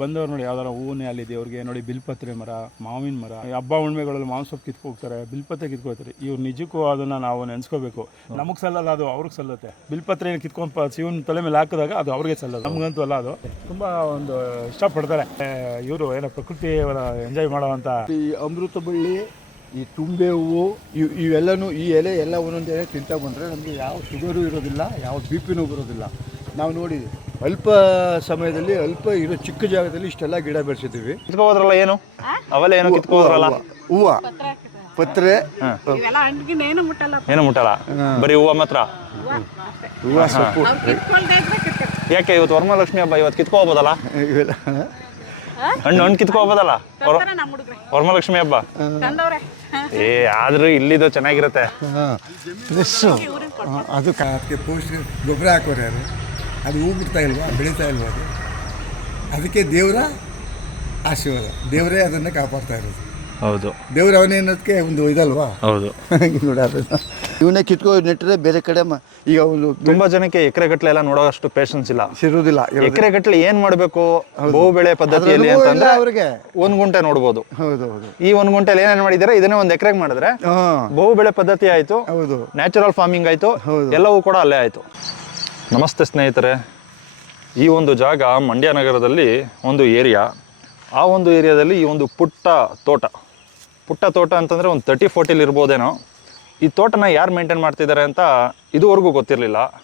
ಬಂದವ್ರು ನೋಡಿ, ಯಾವ್ದಾರ ಹೂವನ್ನೇ ಅಲ್ಲಿ ದೇವ್ರಿಗೆ, ನೋಡಿ ಬಿಲ್ಪತ್ರೆ ಮರ, ಮಾವಿನ ಮರ ಹಬ್ಬ ಹುಣ್ಮೆಗಳಲ್ಲಿ ಮಾವಿನ ಸೊಪ್ಪು ಕಿತ್ಕೊ ಹೋಗ್ತಾರೆ ಬಿಲ್ಪತ್ರೆ ಕಿತ್ಕೋತಾರೆ ಇವ್ರು ನಿಜಕ್ಕೂ ಅದನ್ನ ನಾವು ನೆನೆಸ್ಕೋಬೇಕು. ನಮಗೆ ಸಲ್ಲಲ್ಲ ಅದು, ಅವ್ರಿಗೆ ಸಲ್ಲುತ್ತೆ. ಬಿಲ್ಪತ್ರೆ ಕಿತ್ಕೊಂಡು ಶಿವನ ತಲೆ ಮೇಲೆ ಹಾಕಿದಾಗ ಅದು ಅವ್ರಿಗೆ ಸಲ್ಲದು. ನಮಗಂತೂ ಅಲ್ಲ ಅದು. ತುಂಬಾ ಒಂದು ಇಷ್ಟಪಡ್ತಾರೆ. ಇವರು ಏನೋ ಪ್ರಕೃತಿ ಎಂಜಾಯ್ ಮಾಡೋವಂಥ ಈ ಅಮೃತ ಬಳ್ಳಿ, ಈ ತುಂಬೆ ಹೂವು, ಇವು, ಇವೆಲ್ಲನೂ ಈ ಎಲೆ ಎಲ್ಲ ಒಂದೊಂದು ಎಲೆ ತಿಂತಾ ಬಂದರೆ ನಮಗೆ ಯಾವ ಶುಗರು ಇರೋದಿಲ್ಲ, ಯಾವ ಬಿ ಪಿನೂ ಬರೋದಿಲ್ಲ. ನಾವು ನೋಡಿ ಅಲ್ಪ ಸಮಯದಲ್ಲಿ ಅಲ್ಪ ಇರೋ ಚಿಕ್ಕ ಜಾಗದಲ್ಲಿ ಇಷ್ಟೆಲ್ಲ ಗಿಡ ಬೆಳೆಸಿದ್ದೀವಿ ಕಿತ್ಕೋದ್ರಲ್ಲ ಏನು? ಅವೆಲ್ಲ ಏನು ಕಿತ್ಕೋದ್ರಲ್ಲ ಹೂವ ಪತ್ರೆ ಏನು ಮುಟ್ಟಲ್ಲ. ಬರೀ ಹೂವ ಮಾತ್ರ? ಹೂವ ಸೊಪ್ಪು. ಯಾಕೆ ಇವತ್ತು ವರಮಹಾಲಕ್ಷ್ಮಿ ಹಬ್ಬ ಇವತ್ತು ಕಿತ್ಕೋಬೋದಲ್ಲ? ಇವೆಲ್ಲ. ಹಣ್ಣು ಹಣ್ಣು ಕಿತ್ಕೋಬೋದಲ್ಲ? ವರಮಹಾಲಕ್ಷ್ಮಿ ಹಬ್ಬ? ಏ ಆದ್ರೂ ಇಲ್ಲಿದು ಚೆನ್ನಾಗಿರುತ್ತೆ. ಅದು ಗೊಬ್ಬರ ಹಾಕೋರು ಅದು ಹೂ ಬಿಡ್ತಾ ಇಲ್ವಾ? ಬೆಳೀತಾ ಇಲ್ವಾ ಅದು? ಅದಕ್ಕೆ ದೇವರ ಆಶೀರ್ವಾದ. ದೇವರೇ ಅದನ್ನು ಕಾಪಾಡ್ತಾ ಇರೋದು. ಹೌದು. ದೇವ್ರ ಅವನೇ ಅನ್ನೋದಕ್ಕೆ ಒಂದು ಇದಲ್ವಾ? ಹೌದು. ನೋಡಿ ಅದನ್ನು. ಇವನ್ನೇ ಕಿತ್ಕೊ ನೆಟ್ಟರೆ ಬೇರೆ ಕಡೆ ಮ- ಈಗ ಒಂದು ತುಂಬಾ ಜನಕ್ಕೆ ಎಕರೆ ಗಟ್ಟಲೆ ಎಲ್ಲ ನೋಡೋ ಅಷ್ಟು ಪೇಷನ್ಸ್ ಇಲ್ಲ. ಸಿರುವುದಿಲ್ಲ ಎಕರೆ ಗಟ್ಟಲೆ ಏನ್ ಮಾಡ್ಬೇಕು? ಬಹು ಬೆಳೆ ಪದ್ಧತಿಯಲ್ಲಿ ಇಲ್ಲ ಅಂತಂದ್ರೆ ಅವ್ರಿಗೆ. ಒಂದ್ ಗುಂಟೆ ನೋಡ್ಬೋದು. ಹೌದು ಹೌದು. ಈ ಒಂದ್ ಗುಂಟೆಲಿ ಏನೇನ್ ಮಾಡಿದಾರೆ ಇದನ್ನೇ ಒಂದ್ ಎಕರೆಗೆ ಮಾಡಿದ್ರೆ ಹಾಂ. ಬಹು ಬೆಳೆ ಪದ್ಧತಿ ಆಯ್ತು. ಹೌದು. ನ್ಯಾಚುರಲ್ ಫಾರ್ಮಿಂಗ್ ಆಯಿತು. ಹೌದು. ಎಲ್ಲವೂ ಕೂಡ ಅಲ್ಲೇ ಆಯಿತು. ನಮಸ್ತೆ ಸ್ನೇಹಿತರೆ. ಈ ಒಂದು ಜಾಗ ಮಂಡ್ಯ ನಗರದಲ್ಲಿ ಒಂದು ಏರಿಯಾ. ಆ ಒಂದು ಏರಿಯಾದಲ್ಲಿ ಈ ಒಂದು ಪುಟ್ಟ ತೋಟ. ಪುಟ್ಟ ತೋಟ ಅಂತಂದರೆ ಒಂದು ತರ್ಟಿ ಫೋರ್ಟಿಲಿ ಇರ್ಬೋದೇನೋ. ಈ ತೋಟನ ಯಾರು ಮೇಂಟೈನ್ ಮಾಡ್ತಿದ್ದಾರೆ ಅಂತ ಇದುವರೆಗೂ ಗೊತ್ತಿರಲಿಲ್ಲ.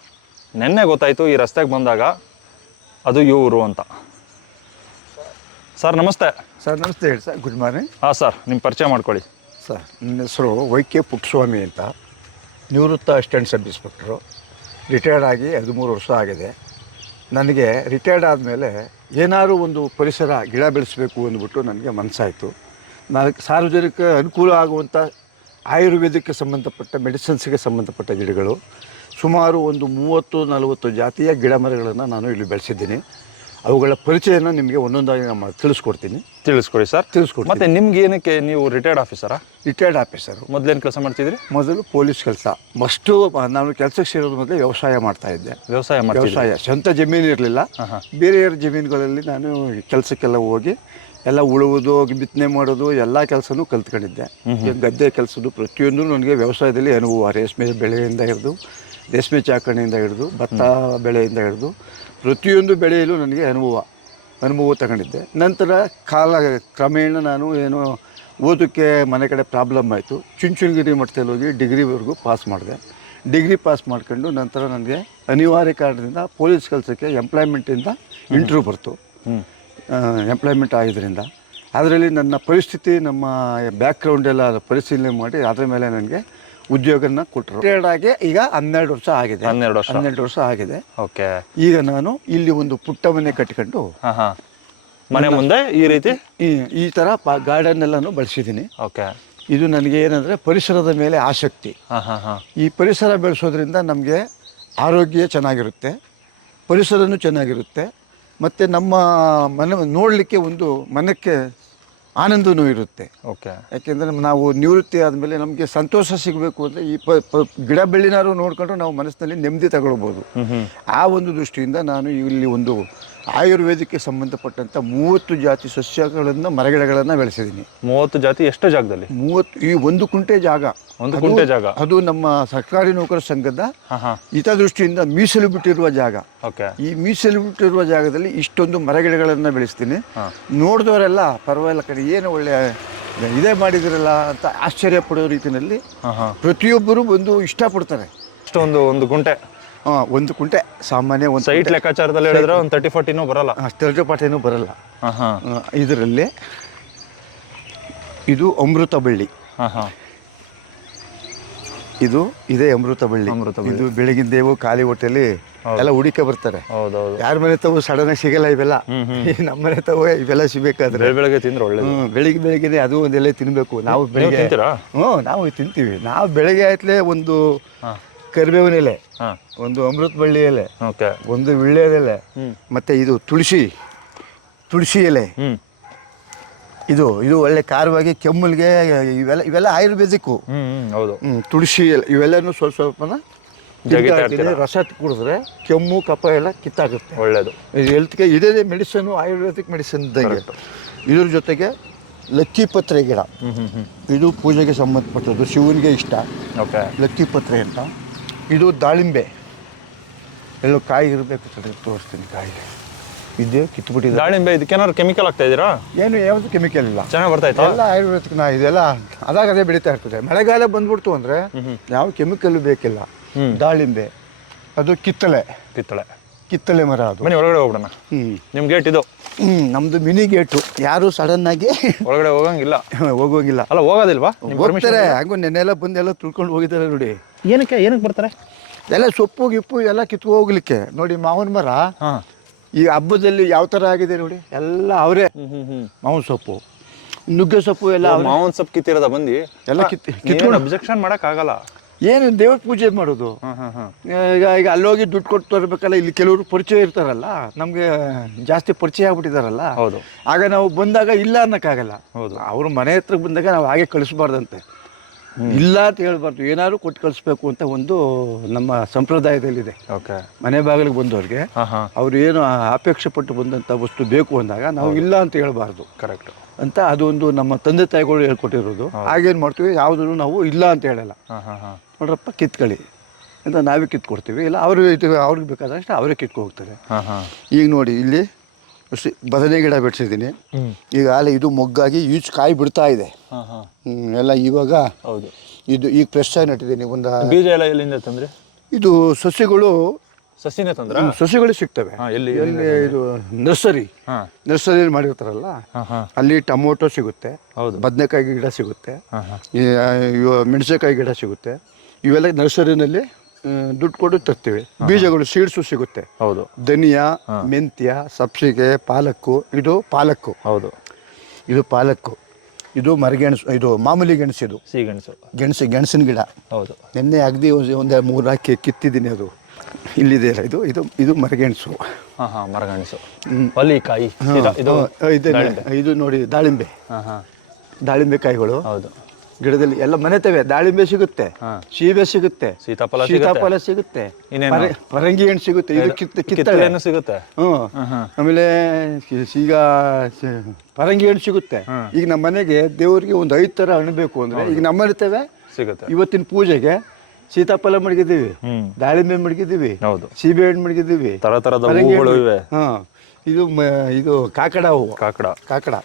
ನಿನ್ನೆ ಗೊತ್ತಾಯಿತು ಈ ರಸ್ತೆಗೆ ಬಂದಾಗ. ಅದು ಇವರು ಅಂತ. ಸರ್ ನಮಸ್ತೆ. ಸರ್ ನಮಸ್ತೆ ಹೇಳಿ. Sir good morning. ಹಾಂ ಸರ್ ನಿಮ್ಮ ಪರಿಚಯ ಮಾಡ್ಕೊಳ್ಳಿ. ಸರ್ ನನ್ನ ಹೆಸರು ವೈ ಕೆ ಪುಟ್ಟಸ್ವಾಮಿ ಅಂತ. ನಿವೃತ್ತ ಅಸಿಸ್ಟೆಂಟ್ ಸಬ್ ಇನ್ಸ್ಪೆಕ್ಟ್ರು. ರಿಟೈರ್ಡ್ ಆಗಿ ಹದಿಮೂರು ವರ್ಷ ಆಗಿದೆ. ನನಗೆ ರಿಟೈರ್ಡ್ ಆದಮೇಲೆ ಏನಾದರೂ ಒಂದು ಪರಿಸರ ಗಿಡ ಬೆಳೆಸಬೇಕು ಅಂದ್ಬಿಟ್ಟು ನನಗೆ ಮನಸ್ಸಾಯಿತು. ನಾನು ಸಾರ್ವಜನಿಕ ಅನುಕೂಲ ಆಗುವಂಥ ಆಯುರ್ವೇದಕ್ಕೆ ಸಂಬಂಧಪಟ್ಟ, ಮೆಡಿಸಿನ್ಸ್ಗೆ ಸಂಬಂಧಪಟ್ಟ ಗಿಡಗಳು ಸುಮಾರು ಒಂದು ಮೂವತ್ತು, ನಲವತ್ತು ಜಾತಿಯ ಗಿಡ ಮರಗಳನ್ನು ನಾನು ಇಲ್ಲಿ ಬೆಳೆಸಿದ್ದೀನಿ. ಅವುಗಳ ಪರಿಚಯನ ನಿಮಗೆ ಒಂದೊಂದಾಗಿ ನಾನು ತಿಳಿಸ್ಕೊಡ್ತೀನಿ. ತಿಳಿಸ್ಕೊಡಿ ಸರ್. ತಿಳಿಸ್ಕೊಡಿ ಮತ್ತೆ ನಿಮ್ಗೆ ಏನಕ್ಕೆ ನೀವು ರಿಟೈರ್ಡ್ ಆಫೀಸರಾ ರಿಟೈರ್ಡ್ ಆಫೀಸರು ಮೊದಲೇನು ಕೆಲಸ ಮಾಡ್ತಿದ್ರಿ? ಮೊದಲು ಪೊಲೀಸ್ ಕೆಲಸ. ಮಸ್ಟು ನಾನು ಕೆಲಸಕ್ಕೆ ಸೇರೋದು ಮೊದಲು ವ್ಯವಸಾಯ ಮಾಡ್ತಾ ಇದ್ದೆ. ವ್ಯವಸಾಯ ವ್ಯವಸಾಯ. ಸ್ವಂತ ಜಮೀನು ಇರಲಿಲ್ಲ. ಬೇರೆಯವ್ರ ಜಮೀನುಗಳಲ್ಲಿ ನಾನು ಕೆಲಸಕ್ಕೆಲ್ಲ ಹೋಗಿ ಎಲ್ಲ ಉಳುವುದು ಬಿತ್ತನೆ ಮಾಡೋದು ಎಲ್ಲ ಕೆಲಸನೂ ಕಲ್ತ್ಕೊಂಡಿದ್ದೆ. ಗದ್ದೆ ಕೆಲಸದ್ದು ಪ್ರತಿಯೊಂದು ನನಗೆ ವ್ಯವಸಾಯದಲ್ಲಿ ಅನುಭವ. ರೇಷ್ಮೆ ಬೆಳೆಯಿಂದ ಹಿಡಿದು ರೇಷ್ಮೆ ಚಾಕಣೆಯಿಂದ ಹಿಡಿದು ಭತ್ತ ಬೆಳೆಯಿಂದ ಹಿಡಿದು ಪ್ರತಿಯೊಂದು ಬೆಳೆಯಲ್ಲೂ ನನಗೆ ಅನುಭವ ಅನುಭವ ತಗೊಂಡಿದ್ದೆ. ನಂತರ ಕಾಲ ಕ್ರಮೇಣ ನಾನು ಏನು ಓದೋಕ್ಕೆ ಮನೆ ಕಡೆ ಪ್ರಾಬ್ಲಮ್ ಆಯಿತು. ಚುಂಚುನಗಿರಿ ಮಟ್ಟದಲ್ಲಿ ಹೋಗಿ ಡಿಗ್ರಿವರೆಗೂ ಪಾಸ್ ಮಾಡಿದೆ. ಡಿಗ್ರಿ ಪಾಸ್ ಮಾಡ್ಕೊಂಡು ನಂತರ ನನಗೆ ಅನಿವಾರ್ಯ ಕಾರಣದಿಂದ ಪೊಲೀಸ್ ಕೆಲಸಕ್ಕೆ ಎಂಪ್ಲಾಯ್ಮೆಂಟಿಂದ ಇಂಟ್ರ್ಯೂ ಬರ್ತು. ಎಂಪ್ಲಾಯ್ಮೆಂಟ್ ಆಗಿದ್ದರಿಂದ ಅದರಲ್ಲಿ ನನ್ನ ಪರಿಸ್ಥಿತಿ ನಮ್ಮ ಬ್ಯಾಕ್ಗ್ರೌಂಡೆಲ್ಲ ಪರಿಶೀಲನೆ ಮಾಡಿ ಅದರ ಮೇಲೆ ನನಗೆ ಉದ್ಯೋಗನ ಕೊಟ್ಟರು. ರಿಟೈರ್ಡ್ ಆಗಿ ಈಗ ಹನ್ನೆರಡು ವರ್ಷ ಆಗಿದೆ. ಹನ್ನೆರಡು ವರ್ಷ. ಹನ್ನೆರಡು ವರ್ಷ ಆಗಿದೆ. ಓಕೆ. ಈಗ ನಾನು ಇಲ್ಲಿ ಒಂದು ಪುಟ್ಟ ಮನೆ ಕಟ್ಕೊಂಡು ಹಾ ಹಾ. ಮನೆ ಮುಂದೆ ಈ ರೀತಿ? ಈ ಪಾ ಗಾರ್ಡನ್ ಎಲ್ಲಾನು ಬಳಸಿದ್ದೀನಿ. ಓಕೆ. ಇದು ನನಗೆ ಏನಂದ್ರೆ ಪರಿಸರದ ಮೇಲೆ ಆಸಕ್ತಿ. ಹಾ ಹಾ ಹಾ. ಈ ಪರಿಸರ ಬೆಳೆಸೋದ್ರಿಂದ ನಮಗೆ ಆರೋಗ್ಯ ಚೆನ್ನಾಗಿರುತ್ತೆ ಪರಿಸರನು ಚೆನ್ನಾಗಿರುತ್ತೆ ಮತ್ತು ನಮ್ಮ ಮನೆ ನೋಡಲಿಕ್ಕೆ ಒಂದು ಮನಕ್ಕೆ ಆನಂದನೂ ಇರುತ್ತೆ. ಓಕೆ ಯಾಕೆಂದರೆ ನಾವು ನಿವೃತ್ತಿ ಆದಮೇಲೆ ನಮಗೆ ಸಂತೋಷ ಸಿಗಬೇಕು ಅಂದರೆ ಈ ಪ ಪ ಗಿಡ ಬೆಳ್ಳಿನಾರು ನೋಡ್ಕೊಂಡು ನಾವು ಮನಸ್ಸಿನಲ್ಲಿ ನೆಮ್ಮದಿ ತಗೊಳ್ಬೋದು. ಆ ಒಂದು ದೃಷ್ಟಿಯಿಂದ ನಾನು ಇಲ್ಲಿ ಒಂದು ಆಯುರ್ವೇದಕ್ಕೆ ಸಂಬಂಧಪಟ್ಟಂಥ ಮೂವತ್ತು ಜಾತಿ ಸಸ್ಯಗಳನ್ನು ಮರಗಿಡಗಳನ್ನು ಬೆಳೆಸಿದ್ದೀನಿ. ಮೂವತ್ತು ಜಾತಿ ಎಷ್ಟು ಜಾಗದಲ್ಲಿ? ಮೂವತ್ತು ಈ ಒಂದು ಕುಂಟೆ ಜಾಗ. ಒಂದು ಕುಂಟೆ ಜಾಗ. ಅದು ನಮ್ಮ ಸರ್ಕಾರಿ ನೌಕರ ಸಂಘದ ಹಿತದೃಷ್ಟಿಯಿಂದ ಮೀಸಲು ಬಿಟ್ಟಿರುವ ಜಾಗ. ಓಕೆ. ಈ ಮೀಸಲು ಬಿಟ್ಟಿರುವ ಜಾಗದಲ್ಲಿ ಇಷ್ಟೊಂದು ಮರಗಿಡಗಳನ್ನು ಬೆಳೆಸ್ತೀನಿ. ನೋಡಿದವರೆಲ್ಲ ಪರವಾಗಿಲ್ಲ ಕಡೆ ಏನು ಒಳ್ಳೆ ಇದೇ ಮಾಡಿದಿರಲ್ಲ ಅಂತ ಆಶ್ಚರ್ಯ ಪಡೋ ರೀತಿಯಲ್ಲಿ ಪ್ರತಿಯೊಬ್ಬರು ಬಂದು ಇಷ್ಟಪಡ್ತಾರೆ. ಇಷ್ಟೊಂದು ಒಂದು ಗುಂಟೆ ಒಂದು ಕುಂಟೆ ಸಾಮಾನ್ಯ ಒಂದು ಸೈಟ್ ಲೆಕ್ಕಾಚಾರದಲ್ಲಿ ಹೇಳಿದ್ರೆ ಒಂದು ತರ್ಟಿ ಫೋರ್ಟಿನೂ ಬರಲ್ಲ. ತರ್ಟಿ ಫೋರ್ಟಿನೂ ಬರಲ್ಲ. ಇದರಲ್ಲಿ ಇದು ಅಮೃತ ಬಳ್ಳಿ. ಇದು ಇದೇ ಅಮೃತ ಬಳ್ಳಿ. ಅಮೃತ ಇದು ಬೆಳಗಿಂದೇವು ಖಾಲಿ ಹೊಟ್ಟೆಲಿ ಎಲ್ಲ ಹುಡಿಕೆ ಬರ್ತಾರೆ. ಯಾರ ಮನೆ ತಾವು ಸಡನ್ ಆಗಿ ಸಿಗಲ್ಲ ಇವೆಲ್ಲ? ನಮ್ಮ ಮನೆ ತಾವು ಇವೆಲ್ಲ ಸಿಗ್ಬೇಕಾದ್ರೆ. ಬೆಳ ಬೆಳಗ್ಗೆ ತಿಂದ್ರೆ ಒಳ್ಳೆ ಬೆಳಿಗ್ಗೆ ಬೆಳಿಗ್ಗೆ ಅದು ಒಂದೆಲ್ಲ ತಿನ್ಬೇಕು. ನಾವು ಬೆಳಿಗ್ಗೆ ತಿಂತೀರಾ? ಹ್ಞೂ ನಾವು ತಿಂತೀವಿ. ನಾವು ಬೆಳಗ್ಗೆ ಆಯ್ತಲೇ ಒಂದು ಕರಿಬೇವಿನ ಎಲೆ ಹಾ. ಒಂದು ಅಮೃತ ಬಳ್ಳಿ ಎಲೆ ಓಕೆ. ಒಂದು ವಿಳ್ಳೆದೆಲೆ ಮತ್ತೆ ಇದು ತುಳಸಿ ತುಳಸಿ ಎಲೆ. ಇದು ಇದು ಒಳ್ಳೆ ಖಾರವಾಗಿ ಕೆಮ್ಮಲ್ಗೆ ಇವೆಲ್ಲ ಇವೆಲ್ಲ ಆಯುರ್ವೇದಿಕ್ ಹೌದು. ತುಳಸಿ ಎಲೆ ಇವೆಲ್ಲನೂ ಸ್ವಲ್ಪ ಸ್ವಲ್ಪನ ರಸ ಕುಡಿದ್ರೆ ಕೆಮ್ಮು ಕಫ ಎಲ್ಲ ಕಿತ್ತಾಗುತ್ತೆ. ಒಳ್ಳೇದು. ಹೆಲ್ತ್ಗೆ ಇದೇ ಮೆಡಿಸನ್ನು ಆಯುರ್ವೇದಿಕ್ ಮೆಡಿಸಿನ್ ಇದ್ದಂಗೆ. ಇದ್ರ ಜೊತೆಗೆ ಲಕ್ಕಿ ಪತ್ರೆ ಗಿಡ ಇದು ಪೂಜೆಗೆ ಸಂಬಂಧಪಟ್ಟದ್ದು ಶಿವನಿಗೆ ಇಷ್ಟ. ಲಕ್ಕಿ ಪತ್ರೆ ಅಂತ. ಇದು ದಾಳಿಂಬೆ. ಎಲ್ಲೋ ಕಾಯಿ ಇರಬೇಕು ಸರ್ ತೋರಿಸ್ತೀನಿ ಕಾಯಿ ಇದೆ ಕಿತ್ಬಿಟ್ಟಿದೆ. ದಾಳಿಂಬೆ ಇದಕ್ಕೇನಾದ್ರು ಕೆಮಿಕಲ್ ಆಗ್ತಾ ಇದ್ದೀರಾ ಏನು ಯಾವುದು ಕೆಮಿಕಲ್ ಇಲ್ಲ. ಚೆನ್ನಾಗಿ ಬರ್ತಾಯ್ತಾ ಎಲ್ಲ ಆಯುರ್ವೇದಿಕ್ ನಾ ಇದೆಲ್ಲ ಅದಾಗ ಅದೇ ಬೆಳೀತಾ ಇರ್ತದೆ. ಮಳೆಗಾಲ ಬಂದ್ಬಿಡ್ತು ಅಂದರೆ ಯಾವ ಕೆಮಿಕಲ್ ಬೇಕಿಲ್ಲ. ದಾಳಿಂಬೆ. ಅದು ಕಿತ್ತಳೆ. ಕಿತ್ತಳೆ. ಕಿತ್ತಳೆ ಮರ ಅದು. ಮನೆ ಒಳಗಡೆ ಹೋಗ್ಬಿಡೋಣ. ಹ್ಞೂ ನಿಮ್ಮ ಗೇಟ್ ಇದು. ಹ್ಞೂ ನಮ್ಮದು ಮಿನಿ ಗೇಟು ಯಾರು ಸಡನ್ನಾಗಿ ಒಳಗಡೆ ಹೋಗಂಗಿಲ್ಲ. ಹೋಗೋಂಗಿಲ್ಲ. ಅಲ್ಲ ಹೋಗೋದಿಲ್ವಾ? ಹೋಗ್ತಾರೆ. ಹಂಗು ನೆನ್ನೆಲ್ಲ ಬಂದು ಎಲ್ಲ ತುಳ್ಕೊಂಡು ಹೋಗಿದ್ದಾರೆ ನೋಡಿ. ಏನಕ್ಕೆ ಏನಕ್ಕೆ ಬರ್ತಾರೆ? ಎಲ್ಲ ಸೊಪ್ಪು ಗಿಪ್ಪು ಎಲ್ಲ ಕಿತ್ಕೊ ಹೋಗ್ಲಿಕ್ಕೆ. ನೋಡಿ ಮಾವನ್ ಮರ ಈ ಹಬ್ಬದಲ್ಲಿ ಯಾವ ಥರ ಆಗಿದೆ ನೋಡಿ ಎಲ್ಲ ಅವರೇ. ಮಾವನ್ ಸೊಪ್ಪು. ನುಗ್ಗೆ ಸೊಪ್ಪು ಎಲ್ಲ. ಮಾವನ್ ಸೊಪ್ಪು ಕಿತ್ತಿರೋದ ಬಂದು? ಎಲ್ಲ ಕಿತ್ತು ಕಿತ್ಕೊಂಡು ಅಬ್ಜೆಕ್ಷನ್ ಮಾಡೋಕ್ಕಾಗಲ್ಲ ಆಗಲ್ಲ. ಏನು ದೇವ್ರ ಪೂಜೆ ಮಾಡೋದು? ಈಗ ಈಗ ಅಲ್ಲೋಗಿ ದುಡ್ಡು ಕೊಟ್ಟು ತರಬೇಕಲ್ಲ ಇಲ್ಲಿ ಕೆಲವರು ಪರಿಚಯ ಇರ್ತಾರಲ್ಲ ನಮಗೆ ಜಾಸ್ತಿ ಪರಿಚಯ ಆಗ್ಬಿಟ್ಟಿದಾರಲ್ಲ. ಹೌದು. ಆಗ ನಾವು ಬಂದಾಗ ಇಲ್ಲ ಅನ್ನೋಕ್ಕಾಗಲ್ಲ. ಹೌದು. ಅವ್ರ ಮನೆ ಹತ್ರ ಬಂದಾಗ ನಾವು ಹಾಗೆ ಕಳಿಸ್ಬಾರ್ದಂತೆ. ಇಲ್ಲ ಅಂತ ಹೇಳ್ಬಾರ್ದು. ಏನಾದ್ರು ಕೊಟ್ಟು ಕಳಿಸ್ಬೇಕು ಅಂತ ಒಂದು ನಮ್ಮ ಸಂಪ್ರದಾಯದಲ್ಲಿದೆ. ಓಕೆ. ಮನೆ ಬಾಗಿಲಿಗೆ ಬಂದವ್ರಿಗೆ ಅವ್ರು ಏನು ಅಪೇಕ್ಷೆ ಪಟ್ಟು ಬಂದಂಥ ವಸ್ತು ಬೇಕು ಅಂದಾಗ ನಾವು ಇಲ್ಲ ಅಂತ ಹೇಳ್ಬಾರ್ದು. ಕರೆಕ್ಟ್ ಅಂತ ಅದೊಂದು ನಮ್ಮ ತಂದೆ ತಾಯಿಗಳು ಹೇಳ್ಕೊಟ್ಟಿರೋದು. ಹಾಗೇನು ಮಾಡ್ತೀವಿ ಯಾವುದನ್ನು ನಾವು ಇಲ್ಲ ಅಂತ ಹೇಳಲ್ಲ. ನೋಡ್ರಪ್ಪ ಕಿತ್ಕೊಳ್ಳಿ ಅಂತ ನಾವೇ ಕಿತ್ಕೊಡ್ತೀವಿ. ಇಲ್ಲ ಅವರು ಅವ್ರಿಗೆ ಬೇಕಾದಷ್ಟು ಅವರೇ ಕಿತ್ಕೊ ಹೋಗ್ತಾರೆ ಈಗ ನೋಡಿ ಇಲ್ಲಿ ಬದನೆ ಗಿಡ ಬೆಳೆಸಿದ್ದೀನಿ. ಈಗ ಆಲೆ ಇದು ಮೊಗ್ಗಾಗಿ ಈಚ್ ಕಾಯಿ ಬಿಡ್ತಾ ಇದೆ. ಎಲ್ಲ ಇವಾಗ ಹೌದು. ಇದು ಈಗ ಫ್ರೆಶ್ ಆಗಿ ನಟ್ಟಿದ್ದೀನಿ ಒಂದು ಬೀಜ ಎಲ್ಲ ಎಲ್ಲಿಂದ ತಂದ್ರೆ? ಇದು ಸಸಿಗಳು ಸಸಿನೇ ತಂದ್ರ? ಸಸಿಗಳು ಸಿಗ್ತವೆ. ಎಲ್ಲಿ ಎಲ್ಲಿ ಇದು ನರ್ಸರಿ ನರ್ಸರಿ ನರ್ಸರಿಯಲ್ಲಿ ಮಾಡಿರ್ತಾರಲ್ಲ ಅಲ್ಲಿ ಟೊಮೊಟೊ ಸಿಗುತ್ತೆ ಹೌದು. ಬದನೆಕಾಯಿ ಗಿಡ ಸಿಗುತ್ತೆ ಮೆಣಸಿನಕಾಯಿ ಗಿಡ ಸಿಗುತ್ತೆ. ಇವೆಲ್ಲ ನರ್ಸರಿನಲ್ಲಿ ದುಡ್ಡು ಕೊಟ್ಟು ತರ್ತೀವಿ. ಬೀಜಗಳು ಸೀಡ್ಸು ಸಿಗುತ್ತೆ. ಹೌದು. ಧನಿಯಾ ಮೆಂತ್ಯ ಸಬ್ಸಿಗೆ ಪಾಲಕ್ಕು ಇದು ಪಾಲಕ್ಕು. ಹೌದು. ಇದು ಪಾಲಕ್ಕು. ಇದು ಮರಗೆಣಸು ಇದು ಮಾಮೂಲಿ ಗೆಣಸು ಇದು. ಸಿಹಿ ಗೆಣಸು. ಗೆಣಸು ಗೆಣಸಿನ ಗಿಡ. ಹೌದು. ನಿನ್ನೆ ಅಗ್ದಿ ಒಂದು ಮೂರು ಹಾಕಿ ಕಿತ್ತಿದ್ದೀನಿ ಅದು. ಇಲ್ಲಿದೆ ಇದು ಇದು ಇದು ಮರಗೆಣಸು. ಹಾಂ ಹಾಂ ಮರಗೆಣಸು. ಕಾಯಿ ಇದು ಇದೆ ನೋಡಿ ದಾಳಿಂಬೆ. ದಾಳಿಂಬೆ ಕಾಯಿಗಳು. ಹೌದು. ಗಿಡದಲ್ಲಿ ಎಲ್ಲ ಮನೆತವೆ ದಾಳಿಂಬೆ ಸಿಗುತ್ತೆ. ಸೀಬೆ ಸಿಗುತ್ತೆ ಸೀತಾಫಲ ಸೀತಾಫಲ ಸಿಗುತ್ತೆ? ಪರಂಗಿ ಹಣ್ಣು ಸಿಗುತ್ತೆ ಇದು ಕಿತ್ತ ಕಿತ್ತಳೆ. ಸಿಗುತ್ತೆ? ಹ್ಮ್ ಆಮೇಲೆ ಈಗ ಪರಂಗಿ ಹಣ್ಣು ಸಿಗುತ್ತೆ. ಈಗ ನಮ್ಮ ಮನೆಗೆ ದೇವರಿಗೆ ಒಂದು ಐದು ತರ ಹಣ್ಣು ಬೇಕು ಅಂದ್ರೆ ಈಗ ನಮ್ಮ ಇರ್ತೇವೆ ಸಿಗುತ್ತೆ. ಇವತ್ತಿನ ಪೂಜೆಗೆ ಸೀತಾಫಲ ಮಡಗಿದ್ದೀವಿ ದಾಳಿಂಬೆ ಮಡಗಿದ್ದೀವಿ ಹೌದು. ಸೀಬೆ ಹಣ್ಣು ಮಡಗಿದ್ದೀವಿ ತರ ತರದ ಹೂಗಳು. ಇವೆ. ಹಾ ಇದು ಇದು ಕಾಕಡ ಹೂವು. ಕಾಕಡ. ಕಾಕಡ.